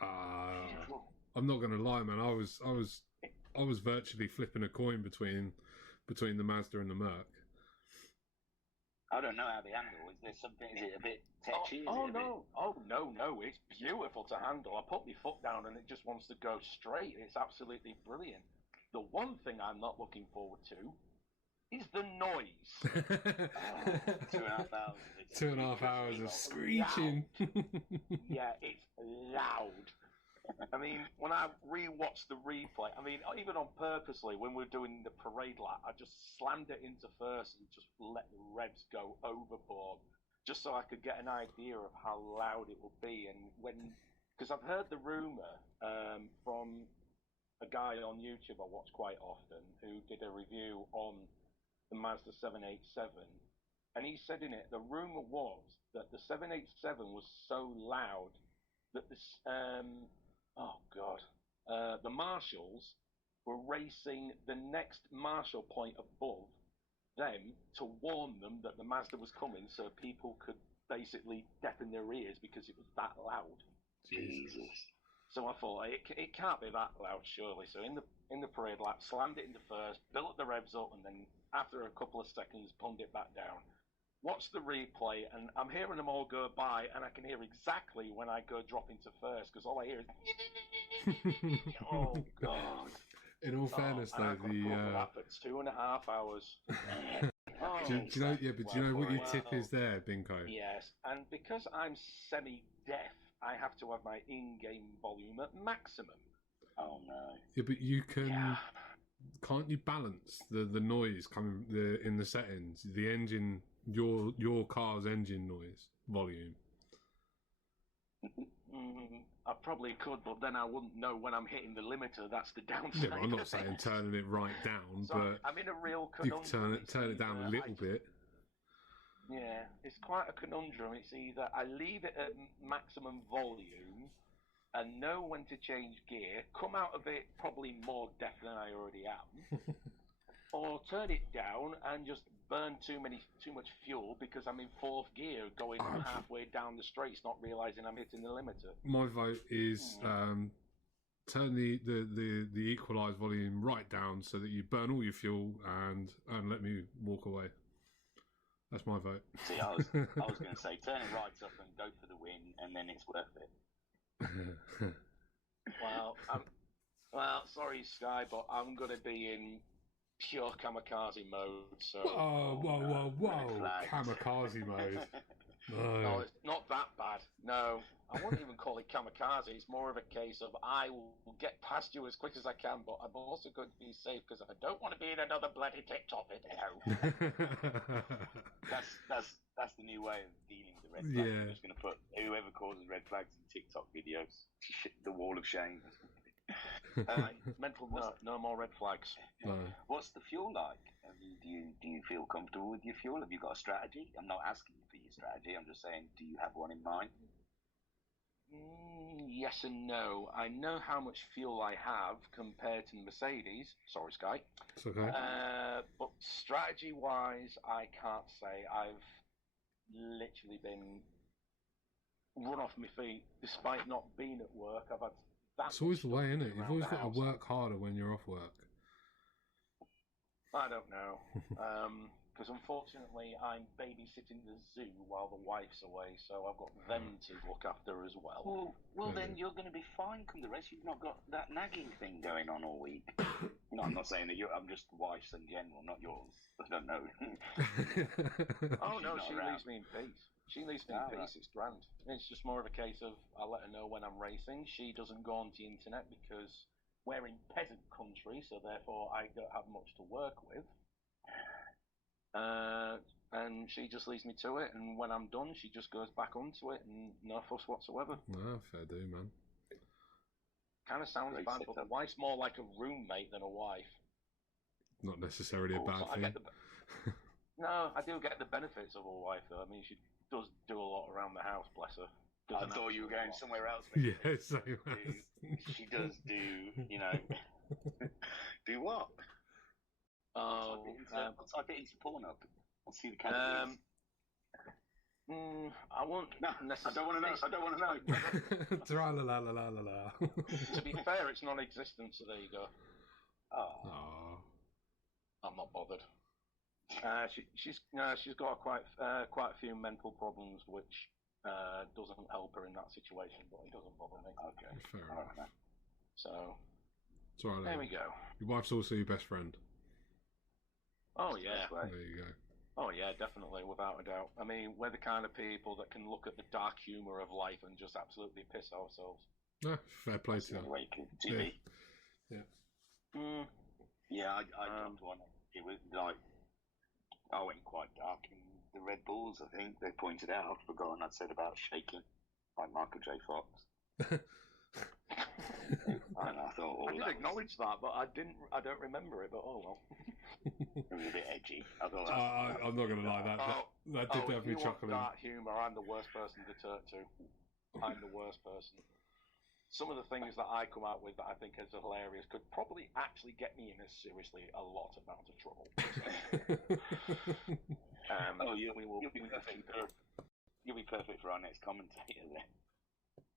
I'm not going to lie, man. I was virtually flipping a coin between the Mazda and the Merc. I don't know how they handle. Is there something? Is it a bit tetchy? No! It's beautiful to handle. I put my foot down and it just wants to go straight. It's absolutely brilliant. The one thing I'm not looking forward to is the noise. 2.5 hours. 2.5 hours of screeching. Yeah, it's loud. I mean, when I re-watched the replay, I mean, even on purposely, when we were doing the parade lap, I just slammed it into first and just let the revs go overboard, just so I could get an idea of how loud it would be. And because I've heard the rumour from a guy on YouTube I watch quite often, who did a review on the Mazda 787, and he said in it, the rumour was that the 787 was so loud that this, the marshals were racing the next marshal point above them to warn them that the Mazda was coming, so people could basically deafen their ears because it was that loud. Jesus. So I thought it can't be that loud, surely. So in the parade lap, slammed it into first, built the revs up, and then after a couple of seconds, pumped it back down. Watch the replay, and I'm hearing them all go by, and I can hear exactly when I go drop into first, because all I hear is oh God. In all fairness, though, it's 2.5 hours. do you know? Yeah, but do you know what your tip is there, Binko? Yes, and because I'm semi-deaf, I have to have my in-game volume at maximum. Oh no! Yeah, but you can. Yeah. Can't you balance the noise coming in the settings? The engine, your car's engine noise volume. I probably could, but then I wouldn't know when I'm hitting the limiter. That's the downside. Yeah, well, I'm not saying turning it right down, so but I'm in a real conundrum. You can turn it down a little bit. Yeah, it's quite a conundrum. It's either I leave it at maximum volume and know when to change gear, come out of it probably more deaf than I already am, or turn it down and just burn too much fuel because I'm in fourth gear going halfway down the straights, not realising I'm hitting the limiter. My vote is turn the equalised volume right down so that you burn all your fuel and let me walk away. That's my vote. See, I was going to say turn it right up and go for the win, and then it's worth it. Well, sorry, Sky, but I'm going to be in pure kamikaze mode. So whoa! Kamikaze mode. No, it's not that bad. No, I wouldn't even call it kamikaze. It's more of a case of I will get past you as quick as I can, but I'm also going to be safe because I don't want to be in another bloody TikTok video. That's the new way of dealing with the red flags. I'm just going to put whoever causes red flags in TikTok videos, the wall of shame. Mental no more red flags. No. What's the fuel like? Do you feel comfortable with your fuel? Have you got a strategy? I'm not asking you for your strategy. I'm just saying, do you have one in mind? Yes and no. I know how much fuel I have compared to the Mercedes. Sorry, Sky. It's okay. But strategy-wise, I can't say. I've literally been run off my feet despite not being at work. I've had that. It's always the way, isn't it? You've always got to work harder when you're off work. I don't know. Because unfortunately, I'm babysitting the zoo while the wife's away, so I've got them to look after as well. Well, then you're going to be fine come the rest. You've not got that nagging thing going on all week. No, I'm not saying that I'm just wife's in general, not yours. I don't know. Oh, no, she leaves me in peace. She leaves me in peace. It's grand. It's just more of a case of I let her know when I'm racing. She doesn't go onto the internet because we're in peasant country, so therefore I don't have much to work with. And she just leaves me to it, and when I'm done, she just goes back onto it, and no fuss whatsoever. No, fair do, man. Kind of sounds bad, but the wife's more like a roommate than a wife. Not necessarily a bad thing. No, I do get the benefits of a wife, though. I mean, she does do a lot around the house, bless her. I thought you were going somewhere else. Yeah, same as. She does do, do what? Oh, I'll type it into Pornhub. I'll see the categories. I won't. No, I don't want to know. I don't want to know. Tra-la-la-la-la-la-la. To be fair, it's non-existent, so there you go. Oh. I'm not bothered. She's got quite a few mental problems, which doesn't help her in that situation, but it doesn't bother me. Okay, fair enough. So right, there we go. Your wife's also your best friend. Oh yeah. There you go. Oh yeah, definitely, without a doubt. I mean, we're the kind of people that can look at the dark humour of life and just absolutely piss ourselves. No, fair play to you. Yeah, I jumped one. It was like I went quite dark in the Red Bulls. I think they pointed out. I've forgotten I'd said about shaking, like Michael J. Fox. And I thought, I did acknowledge that, but I don't remember it. But oh well. It was a bit edgy. I thought. I'm not going to lie. That did have me chuckling. That humour, I'm the worst person to turn to. I'm the worst person. Some of the things that I come out with that I think is hilarious could probably actually get me in a seriously a lot amount of trouble. You'll be perfect for our next commentator then.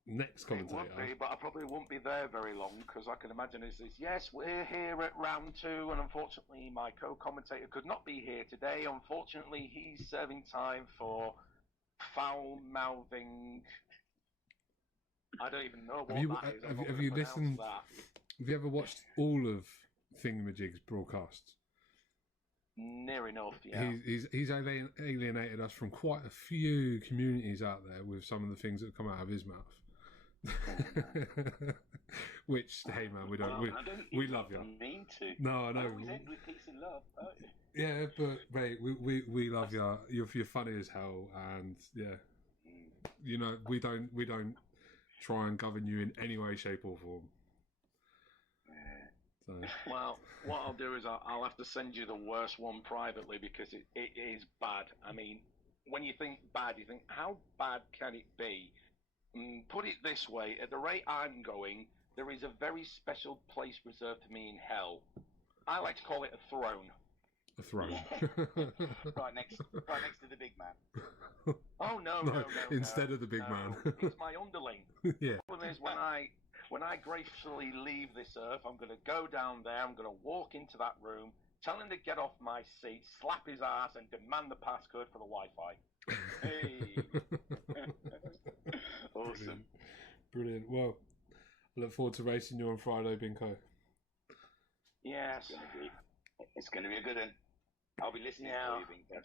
Next commentator. It would be, but I probably won't be there very long because I can imagine it's this. Yes, we're here at round 2, and unfortunately, my co-commentator could not be here today. Unfortunately, he's serving time for foul-mouthing. I don't even know what that is. Have you listened? Have you ever watched all of Thingamajig's broadcasts? Near enough, yeah. He's alienated us from quite a few communities out there with some of the things that come out of his mouth. Which, hey man, we love you. Mean to. No, I know. Always end with peace and love. Yeah, but mate, we love you. You're funny as hell, and yeah, we don't try and govern you in any way, shape, or form. So. Well, what I'll do is I'll have to send you the worst one privately because it is bad. I mean, when you think bad, you think, how bad can it be? Put it this way, at the rate I'm going, there is a very special place reserved to me in hell. I like to call it a throne. A throne. right next to the big man. Oh, no. Instead of the big man. It's my underling. Yeah. The problem is when I gracefully leave this earth, I'm going to go down there, I'm going to walk into that room, tell him to get off my seat, slap his ass, and demand the passcode for the Wi-Fi. Hey! Awesome. Brilliant. Well, I look forward to racing you on Friday, Binko. Yes. It's going to be a good one. I'll be listening for you, Binko.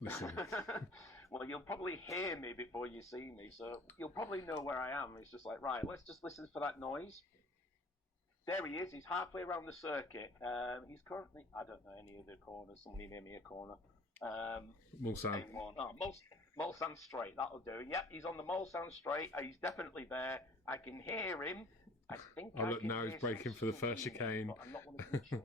Listen. Well, you'll probably hear me before you see me, so you'll probably know where I am. It's just like, right, let's just listen for that noise. There he is. He's halfway around the circuit. He's currently, I don't know any of the corners. Somebody name me a corner. Mulsanne. Mulsanne Straight. That'll do. Yep, he's on the Mulsanne Straight. He's definitely there. I can hear him. I think. Oh, look, now he's braking for the first chicane. But I'm not 100% sure.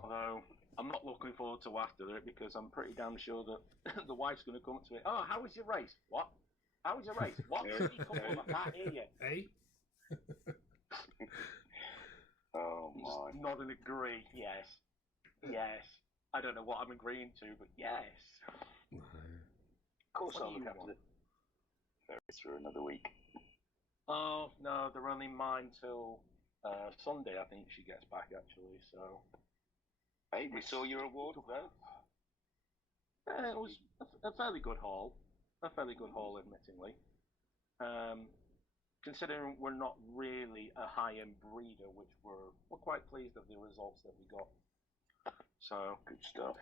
Although I'm not looking forward to after it because I'm pretty damn sure that the wife's going to come up to me. Oh, how was your race? What? How was your race? What? I can't hear you. Hey. Oh my! Just nod and agree. Yes. Yes. I don't know what I'm agreeing to, but yes. Of course, I'll look after the ferries for another week. Oh no, they're only mine till Sunday. I think she gets back actually. So. Hey, we saw your award though. It was a fairly good haul. A fairly good haul, admittingly. Considering we're not really a high-end breeder, which we're quite pleased of the results that we got. So good stuff.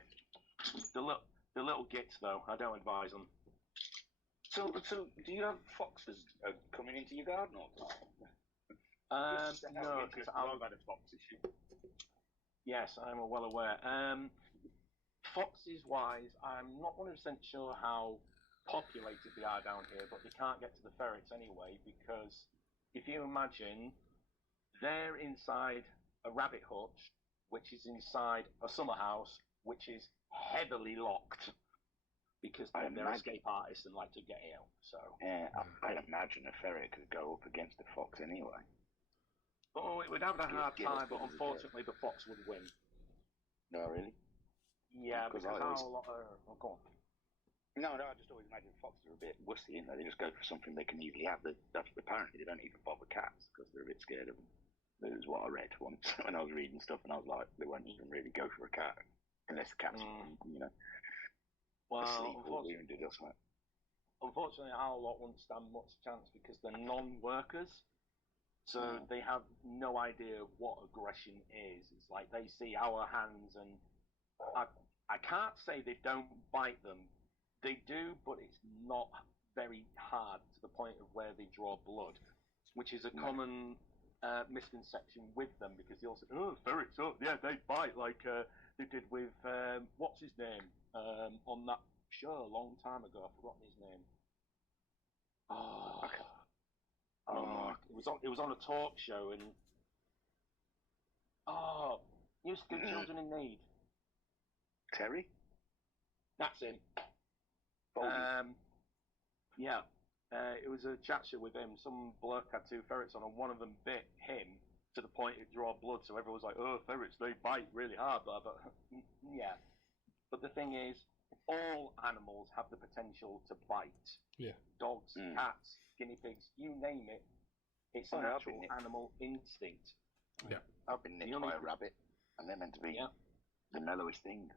The little gits though, I don't advise them. So do you have foxes coming into your garden or not? No, because I've had a fox issue. Yes, I'm well aware. Foxes wise, I'm not 100% sure how populated they are down here, but they can't get to the ferrets anyway, because if you imagine, they're inside a rabbit hutch, which is inside a summer house, which is heavily locked, because they're escape artists and like to get out. So yeah, I'd imagine a ferret could go up against a fox anyway. Oh, it would have a hard time, but unfortunately the fox would win. No, really? Yeah, because how a lot of... Oh, go on. No, I just always imagine foxes are a bit wussy, they just go for something they can easily have. Apparently they don't even bother cats because they're a bit scared of them. That was what I read once when I was reading stuff, and I was like, they won't even really go for a cat unless the cat's, asleep or wounded or something. Unfortunately, our lot won't stand much chance because they're non-workers, so they have no idea what aggression is. It's like they see our hands, and I can't say they don't bite them. They do, but it's not very hard to the point of where they draw blood, which is a common misconception with them, because they all say, oh, ferrets, oh, yeah, they bite, like they did with, what's his name, on that show a long time ago. I've forgotten his name. It was on a talk show, and used to do Children in Need. Terry? That's him. Yeah. It was a chat show with him. Some bloke had two ferrets on, and one of them bit him to the point it drew blood. So everyone was like, "Oh, ferrets, they bite really hard." But yeah. But the thing is, all animals have the potential to bite. Yeah. Dogs, cats, guinea pigs, you name it. It's a natural animal instinct. Yeah. I've been nicked by a rabbit, and they're meant to be the mellowest thing.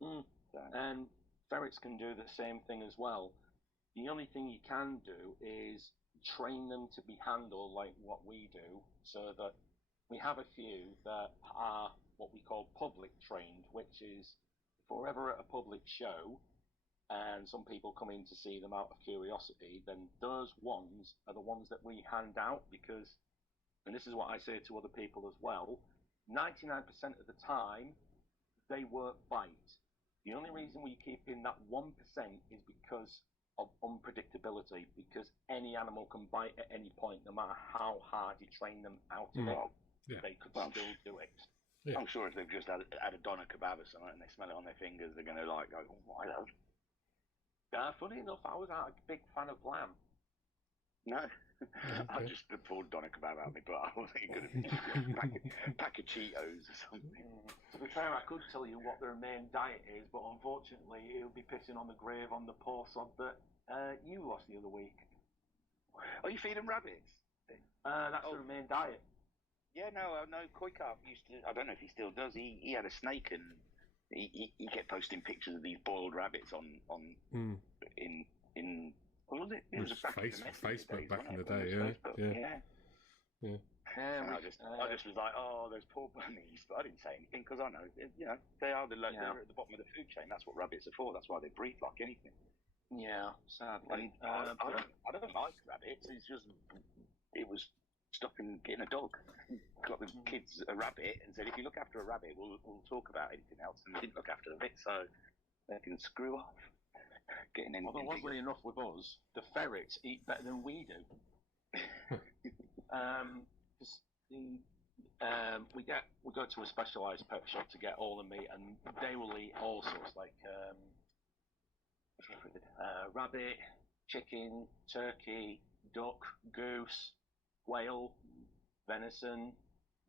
So. And ferrets can do the same thing as well. The only thing you can do is train them to be handled like what we do, so that we have a few that are what we call public trained, which is if we're ever at a public show and some people come in to see them out of curiosity, then those ones are the ones that we hand out, because, and this is what I say to other people as well, 99% of the time they won't bite. The only reason we keep in that 1% is because of unpredictability, because any animal can bite at any point, no matter how hard you train them out of it. They could still do it. Yeah. I'm sure if they've just had a doner kebab or something and they smell it on their fingers, they're going to go, oh, I love. Funny enough, I was not a big fan of lamb. No. I just pulled doner kebab out of me, but I wasn't going to be a pack of Cheetos or something. To be fair, I could tell you what their main diet is, but unfortunately it would be pissing on the grave on the poor sod that you lost the other week. Oh, you feed them rabbits? That's their main diet. Yeah, no, Koikart used to, I don't know if he still does, he had a snake, and he kept posting pictures of these boiled rabbits on in what was it? It was Facebook back in the day, yeah. Yeah. And I just was like, oh, those poor bunnies. But I didn't say anything because I know, they are they're at the bottom of the food chain. That's what rabbits are for. That's why they breathe like anything. Yeah, sadly. And I don't like rabbits. It's just, it was stopping getting a dog. Got the kids a rabbit and said, if you look after a rabbit, we'll talk about anything else. And they didn't look after the bit, so they can screw off. Getting anything. Although, oddly enough, with us, the ferrets eat better than we do. We go to a specialised pet shop to get all the meat, and they will eat all sorts like rabbit, chicken, turkey, duck, goose, quail, venison,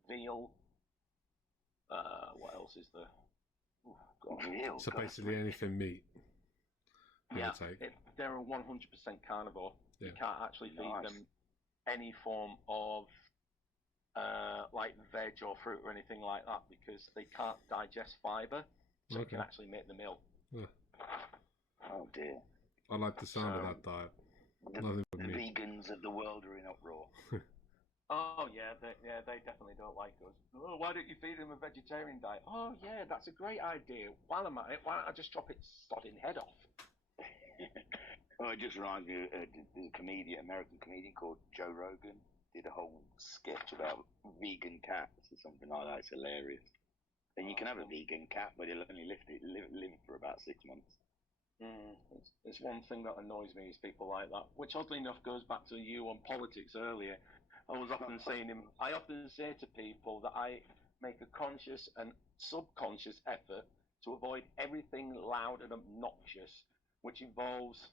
veal. What else is there? Veal. So basically anything meat. Yeah, they're a 100% carnivore. Yeah. You can't actually feed them any form of like veg or fruit or anything like that because they can't digest fibre, so it can actually make the meal. Yeah. Oh dear. I like the sound of that diet. The vegans of the world are in uproar. Oh yeah, they definitely don't like us. Oh, why don't you feed them a vegetarian diet? Oh yeah, that's a great idea. While I'm at it, why don't I just chop its sodding head off? Oh, it just reminds me of there's a American comedian called Joe Rogan, did a whole sketch about vegan cats or something like that. It's hilarious. And you can have a vegan cat, but it'll only live for about 6 months. It's one thing that annoys me is people like that, which oddly enough goes back to you on politics earlier. I often say to people that I make a conscious and subconscious effort to avoid everything loud and obnoxious, which involves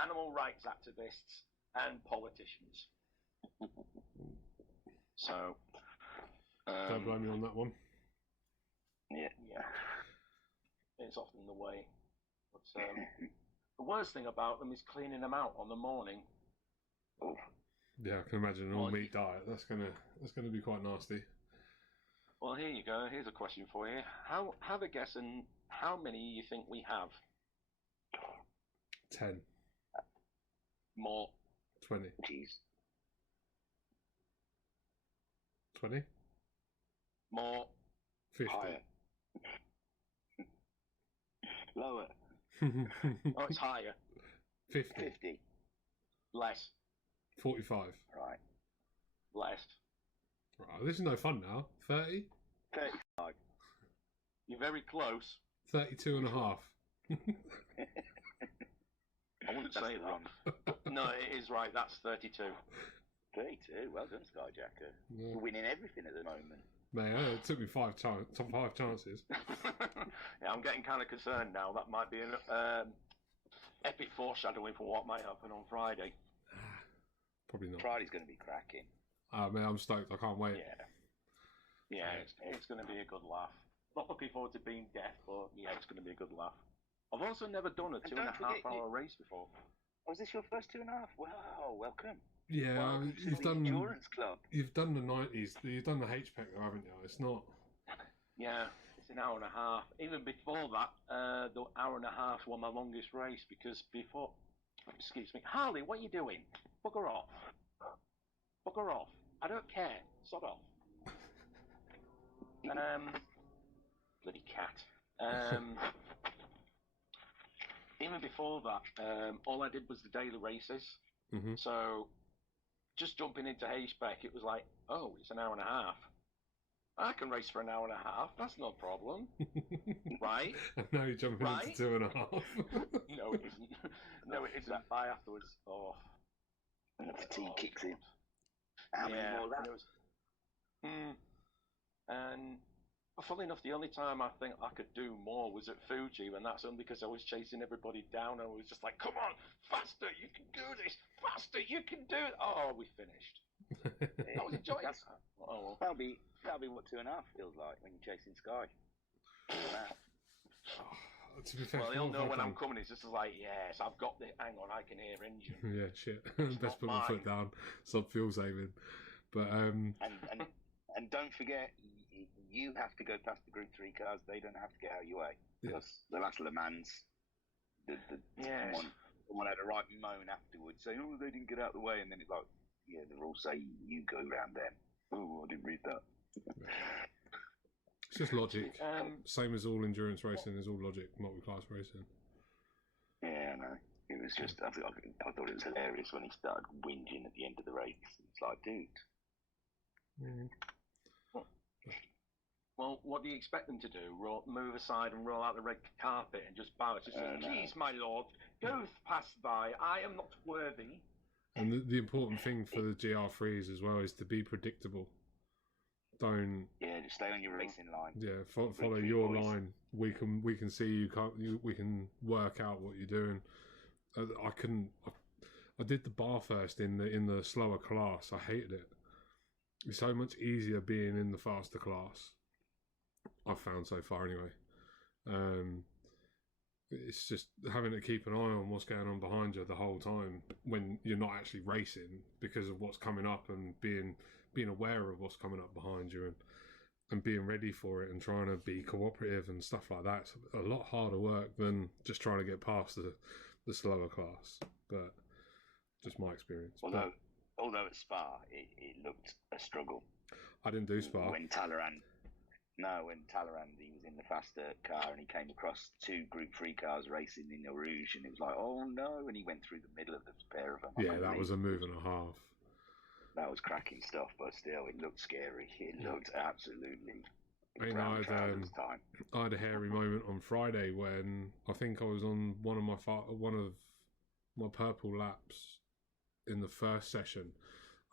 animal rights activists and politicians. So, don't blame me on that one. Yeah, it's often the way. But the worst thing about them is cleaning them out on the morning. Oh. Yeah, I can imagine an all-meat diet. That's gonna be quite nasty. Well, here you go. Here's a question for you. Have a guess on how many you think we have? 10. More. 20. Jeez. 20. More. 50. Higher. Lower. Oh, it's higher. 50. 50. Less. 45. Right. Less. Right, this is no fun now. 30. 35. You're very close. 32 and a half. I wouldn't say that. No, it is right. That's 32. 32. Well done, Skyjacker. Yeah. We're winning everything at the moment. Man, it took me five chances. Yeah, I'm getting kind of concerned now. That might be an epic foreshadowing for what might happen on Friday. Probably not. Friday's going to be cracking. Man, I'm stoked. I can't wait. Yeah, it's going to be a good laugh. Not looking forward to being deaf, but yeah, it's going to be a good laugh. I've also never done a 2.5 hour race before. Was this your first 2.5? Wow, welcome. Yeah, welcome you've done the endurance club. You've done the 90s. You've done the HPEC though, haven't you? It's not. Yeah, it's an hour and a half. Even before that, the hour and a half was my longest race because before. Excuse me, Harley, what are you doing? Bugger off. Bugger off. I don't care. Sod off. Bloody cat. Even before that, all I did was the daily races. Mm-hmm. So, just jumping into HPEC, it was like, oh, it's an hour and a half. I can race for an hour and a half. That's no problem. Right? And now you're jumping into 2.5. No, it isn't. No, it isn't. Bye afterwards. Oh. And the fatigue kicks in. How many more laps? And funnily enough, the only time I think I could do more was at Fuji, and that's only because I was chasing everybody down. And I was just like, "Come on, faster! You can do this! Faster! You can do it!" Oh, we finished. I was enjoying that. Oh, well. That'll be what 2.5 feels like when you're chasing Sky. To be fair, well, he'll know when I'm coming. It's just like, yes, I've got the. Hang on, I can hear engine. Yeah, shit. Best put my foot down. Stop fuel saving. But and don't forget, you have to go past the Group 3 cars. They don't have to get out of your way. Because the last Le Mans, someone had a right moan afterwards saying, "Oh, they didn't get out of the way," and then it's like yeah, the rules say you go round them. Oh, I didn't read that. It's just logic. Same as all endurance racing is all logic, multi-class racing. Yeah, no. It was just, I thought it was hilarious when he started whinging at the end of the race. It's like, dude. Mm. Well, what do you expect them to do? Move aside and roll out the red carpet and just bow? Just say, please, my lord, go past by. I am not worthy. And the important thing for the GR3s as well is to be predictable. Don't. Yeah, just stay on your racing line. Yeah, follow your line. We can see you. We can work out what you're doing. I couldn't. I did the bar first in the slower class. I hated it. It's so much easier being in the faster class. I've found so far anyway. It's just having to keep an eye on what's going on behind you the whole time when you're not actually racing because of what's coming up and being aware of what's coming up behind you and being ready for it and trying to be cooperative and stuff like that. It's a lot harder work than just trying to get past the slower class, but just my experience. Although at Spa, it looked a struggle. I didn't do Spa. When Talleyrand, he was in the faster car and he came across two Group 3 cars racing in Eau Rouge and it was like, oh no, and he went through the middle of the pair of them. Yeah, that was a move and a half. That was cracking stuff, but still, it looked scary. It looked absolutely... I had a hairy moment on Friday when I think I was on one of my purple laps in the first session.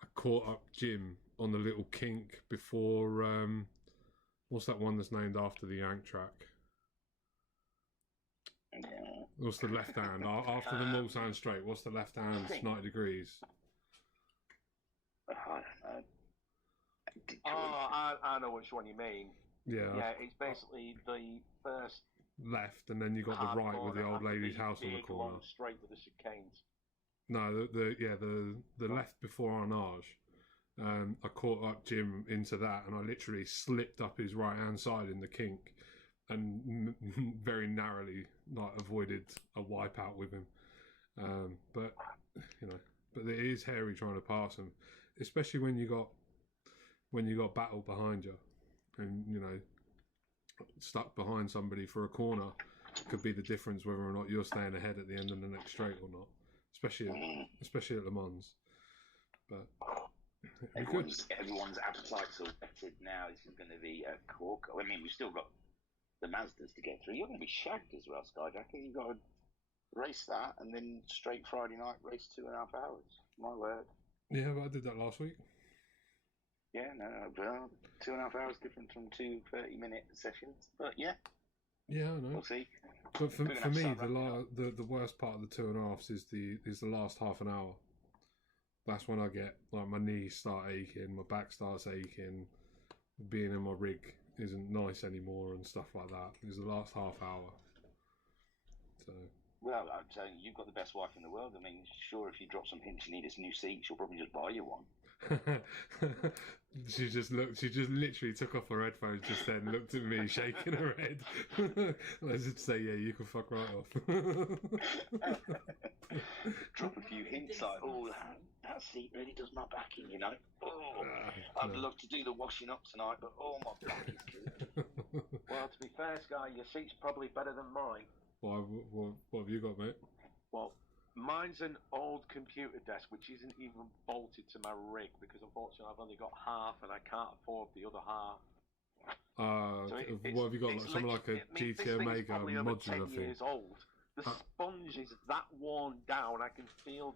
I caught up Jim on the little kink before what's that one that's named after the Yank track? What's the left hand after the Mulsanne straight? What's the left hand 90 degrees? I don't know. I know which one you mean. Yeah, it's basically the first left, and then you got the right with the old lady's house on the corner. Straight with the chicanes. No, the left before Arnage. I caught up Jim into that, and I literally slipped up his right hand side in the kink, and very narrowly avoided a wipeout with him. But it is hairy trying to pass him, especially when you got battle behind you, and stuck behind somebody for a corner could be the difference whether or not you're staying ahead at the end of the next straight or not, especially at Le Mans. But everyone's appetites are whetted now. This is going to be a corker. I mean, we've still got the Mazdas to get through. You're going to be shagged as well, Skyjacker. You've got to race that and then straight Friday night race 2.5 hours. My word. Yeah, but I did that last week. Yeah, no, well, 2.5 hours different from 2 30-minute sessions, but yeah. Yeah, I know. We'll see. But for me, the worst part of the 2.5s is the last half an hour. That's when I get my knees start aching, my back starts aching, being in my rig isn't nice anymore and stuff like that. It's the last half hour. So. Well, I'm telling you, you've got the best wife in the world. I mean, sure, if you drop some hints, you need a new seat, she'll probably just buy you one. She just literally took off her headphones just then, looked at me, shaking her head. Let's just say, yeah, you can fuck right off. Drop a few hints like, oh, that seat really does my back in, I'd love to do the washing up tonight, but my back is good. Well, to be fair, Sky, your seat's probably better than mine. What have you got, mate? Well, mine's an old computer desk which isn't even bolted to my rig because unfortunately I've only got half and I can't afford the other half. What have you got? Something like a GT Omega modular thing? Years old. The sponge is that worn down. I can feel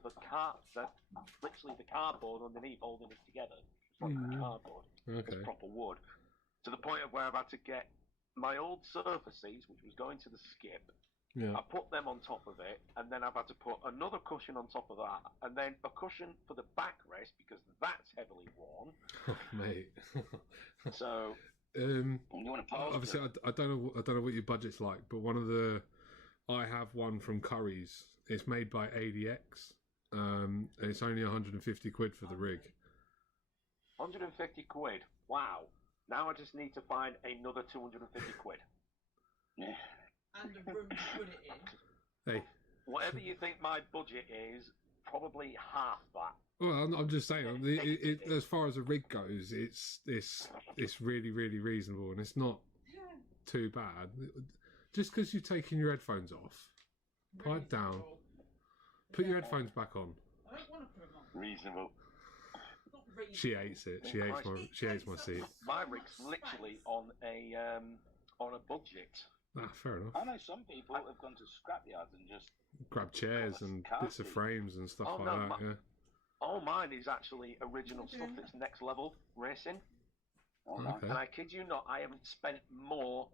literally the cardboard underneath holding it together. It's like cardboard. Okay. It's proper wood. To the point of where I've had to get my old surfaces, which was going to the skip. Yeah. I put them on top of it, and then I've had to put another cushion on top of that, and then a cushion for the backrest because that's heavily worn. Oh, mate. So, you want to pause? Obviously, I don't know what your budget's like, but I have one from Curry's. It's made by ADX, and it's only 150 quid for the rig. 150 quid. Wow. Now I just need to find another 250 quid. Yeah. And a room to put it in. Hey. Whatever you think my budget is, probably half that. Well, I'm just saying, as far as the rig goes, it's really, really reasonable, and it's not too bad. Just because you're taking your headphones off, pipe down, put your headphones back on. I don't want to put them on. Reasonable. Not reasonable. She hates it. She hates my seat. My rig's literally on a budget. Ah, fair enough. I know some people have gone to scrapyards and just Grab chairs and bits of frames and stuff like that. Yeah. All mine is actually original stuff. It's next level racing. Okay. And I kid you not, I haven't spent more.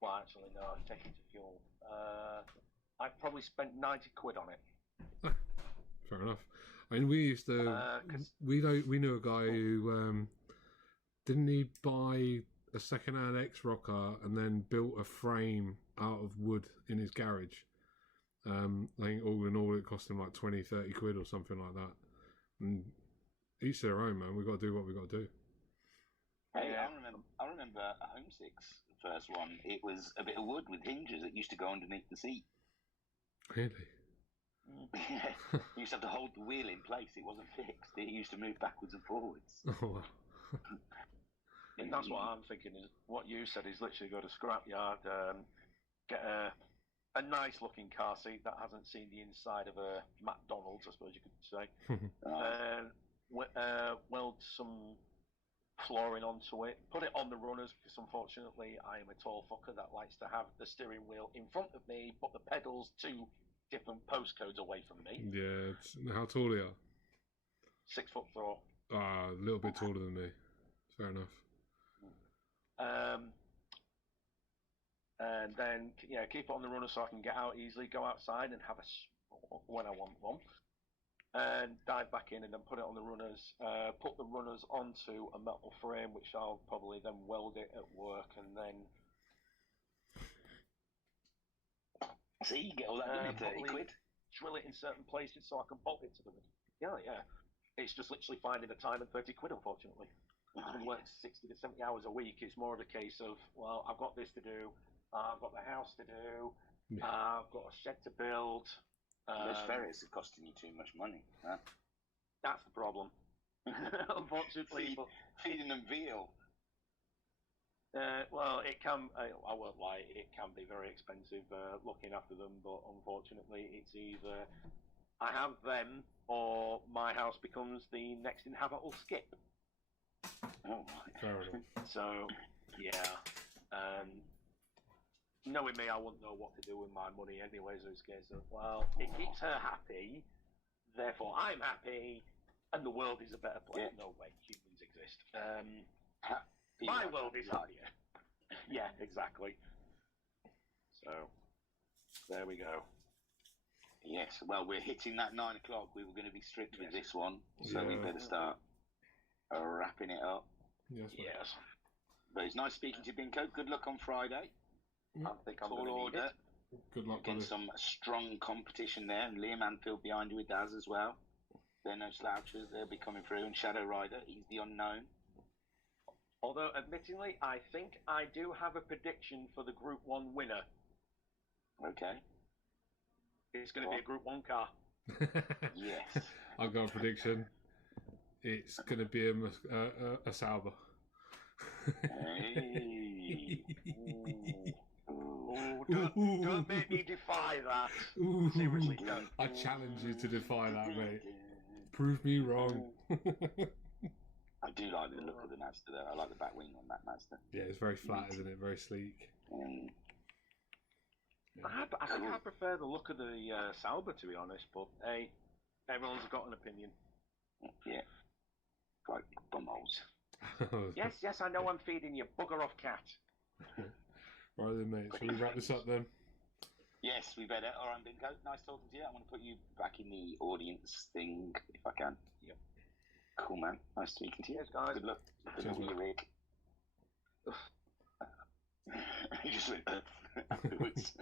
Well, actually, no, I'm taking to fuel. I've probably spent 90 quid on it. Fair enough. I mean, we used to. We knew a guy who didn't he buy a second-hand X-Rocker and then built a frame out of wood in his garage. I think all in all it cost him like 20, 30 quid or something like that. And each their own, man. We've got to do what we've got to do. Hey, I remember a Homesick's first one. It was a bit of wood with hinges that used to go underneath the seat. Really? Yeah. You used to have to hold the wheel in place. It wasn't fixed. It used to move backwards and forwards. Oh, wow. And that's what I'm thinking. Is what you said is literally go to scrapyard, get a nice looking car seat that hasn't seen the inside of a McDonald's, I suppose you could say, and weld some flooring onto it, put it on the runners, because unfortunately I am a tall fucker that likes to have the steering wheel in front of me, but the pedals 2 different postcodes away from me. Yeah. How tall are you? 6'4". Ah, a little bit taller than me. Fair enough. And then keep it on the runner so I can get out easily, go outside and have when I want one, and dive back in and then put it on the runners. Put the runners onto a metal frame, which I'll probably then weld it at work, and then. So you get all that done in 30 quid. Drill it in certain places so I can bolt it to them. Yeah. It's just literally finding the time and 30 quid, unfortunately. I can work 60 to 70 hours a week. It's more of a case of, well, I've got this to do, I've got the house to do, I've got a shed to build. Those ferries are costing you too much money. Huh? That's the problem. Unfortunately. Feeding them veal. Well, it can, I won't lie, it can be very expensive looking after them, but unfortunately it's either I have them or my house becomes the next inhabitable skip. Oh, right. Fair enough. So, yeah. Knowing me, I wouldn't know what to do with my money anyway, so it's a case of, well, it keeps her happy, therefore I'm happy, and the world is a better place. Yeah. No way, humans exist. My world is happier. Yeah, exactly. So, there we go. Yes, well, we're hitting that 9 o'clock. We were going to be strict with this one, so we better start wrapping it up. Yes. But it's nice speaking to you, Binko. Good luck on Friday. I think I'm going to need it. Good luck, against some strong competition there, and Liam Anfield behind you with Daz as well. They're no slouchers. They'll be coming through. And Shadow Rider, he's the unknown. Although, admittingly, I think I do have a prediction for the Group 1 winner. Okay. It's going to be a Group 1 car. Yes. I've got a prediction. It's going to be a Sauber. Hey. Don't make me defy that. Seriously, don't. I challenge you to defy that, mate. Prove me wrong. I do like the look of the Mazda, though. I like the back wing on that Mazda. Yeah, it's very flat, isn't it? Very sleek. I think I prefer the look of the Sauber, to be honest, but hey, everyone's got an opinion. Yeah. Like bumholes. Yes, I know I'm feeding you. Bugger off, cat. Right then, mate. Shall we wrap this up then? Yes, we better. All right, Binko. Nice talking to you. I want to put you back in the audience thing, if I can. Yep. Cool, man. Nice speaking to you. Yes, guys. Good luck. Good luck with your rig. He just went afterwards.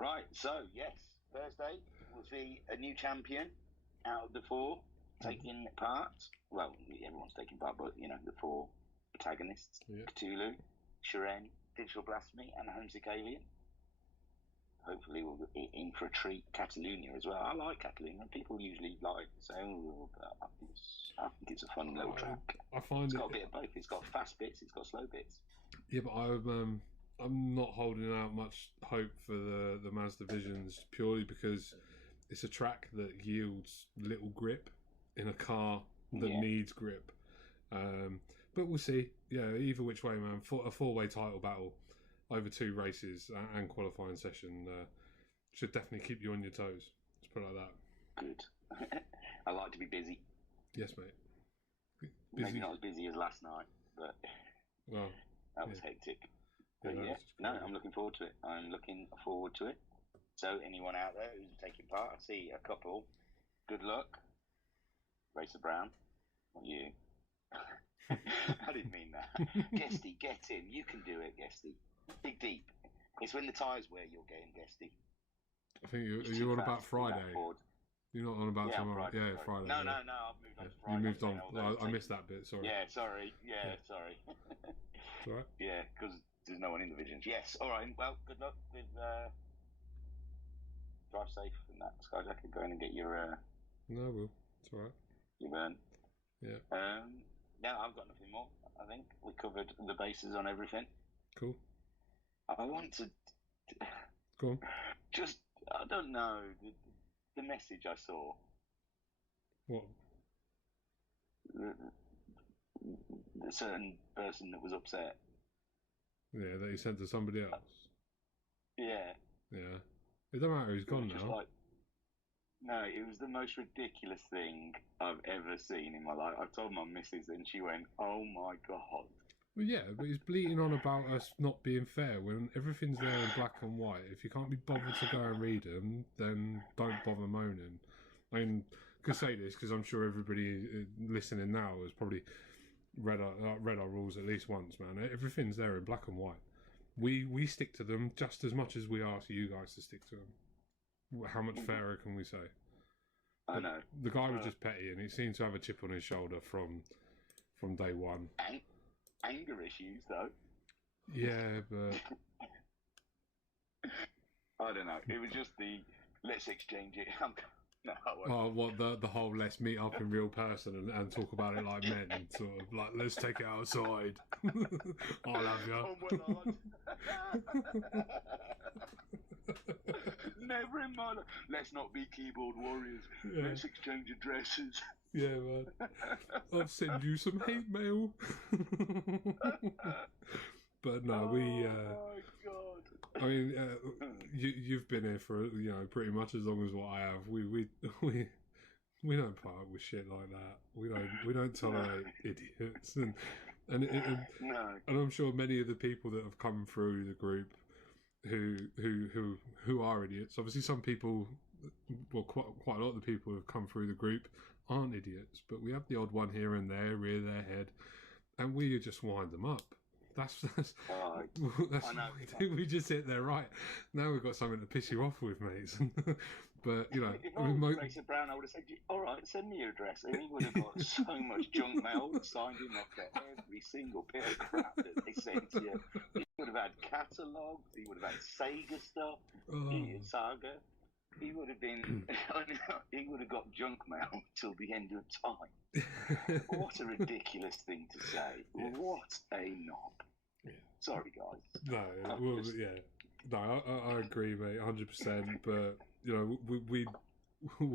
Right, so, yes, Thursday we'll see a new champion out of the 4 taking part. Well, everyone's taking part, but, the 4 protagonists. Yeah. Cthulhu, Shiren, Digital Blasphemy, and Homesick Alien. hopefully we'll be in for a treat. Catalonia as well. I like Catalonia. People usually say, "Oh, but I think it's a fun little track." I find It's got a bit of both. It's got fast bits. It's got slow bits. Yeah, but I'm not holding out much hope for the Mazda Visions purely because it's a track that yields little grip in a car that needs grip. But we'll see. Yeah, either which way, man. A four-way title battle over 2 races and qualifying session should definitely keep you on your toes. Let's put it like that. Good. I like to be busy. Yes, mate. Maybe not as busy as last night, but that was hectic. But I'm looking forward to it. I'm looking forward to it. So anyone out there who's taking part, I see a couple. Good luck. Racer Brown, not you. I didn't mean that. Guesty, get in. You can do it, Guesty. Dig deep. It's when the tyres wear you're getting Guesty. I think you're on about Friday. You're not on about tomorrow. Friday, yeah, Friday. No, I've moved on to Friday. You moved on. I missed that bit, sorry. Yeah, sorry. Sorry. It's all right. Yeah, because there's no one in the Visions. Yes, all right. Well, good luck with drive safe and that. Skyjacker, go in and get your... No, I will. It's all right. Your burn. Yeah. No, I've got nothing more. I think we covered the bases on everything. Cool. I want to... Go on. Just, I don't know, the message I saw. What? The certain person that was upset. Yeah, that he sent to somebody else. Yeah. Yeah. It don't matter, he's gone now. No, it was the most ridiculous thing I've ever seen in my life. I told my missus and she went, "Oh my God." Well, yeah, but he's bleating on about us not being fair when everything's there in black and white. If you can't be bothered to go and read them, then don't bother moaning. I mean, I could say this because I'm sure everybody listening now has probably read our rules at least once, man. Everything's there in black and white. We stick to them just as much as we ask you guys to stick to them. How much fairer can we say? I know. The guy was just petty, and he seemed to have a chip on his shoulder from day one. Anger issues, though. Yeah, but I don't know. It was just the let's exchange it. No, what the whole let's meet up in real person and talk about it like men, sort of like let's take it outside. I'll have you. Oh my God. Never in my life. Let's not be keyboard warriors. Yeah. Let's exchange addresses. Yeah, man. I'll send you some hate mail. But no, Oh my God. I mean, you've been here for pretty much as long as what I have. We don't put up with shit like that. We don't tolerate idiots, and No. and I'm sure many of the people that have come through the group who are idiots. Obviously, some people, well, quite a lot of the people who have come through the group aren't idiots, but we have the odd one here and there rear their head, and we just wind them up. That's I know. what we do. We just sit there, right? Now we've got something to piss you off with, mates. But if I was Racer Brown, I would have said, "All right, send me your address," and he would have got so much junk mail that signed him up for every single bit of crap that they sent you. He would have had catalogues. He would have had Sega stuff. Saga. He would have been. He would have got junk mail till the end of time. What a ridiculous thing to say! Yeah. What a knob! Yeah. Sorry, guys. No, yeah. No, I agree, mate, 100%. But we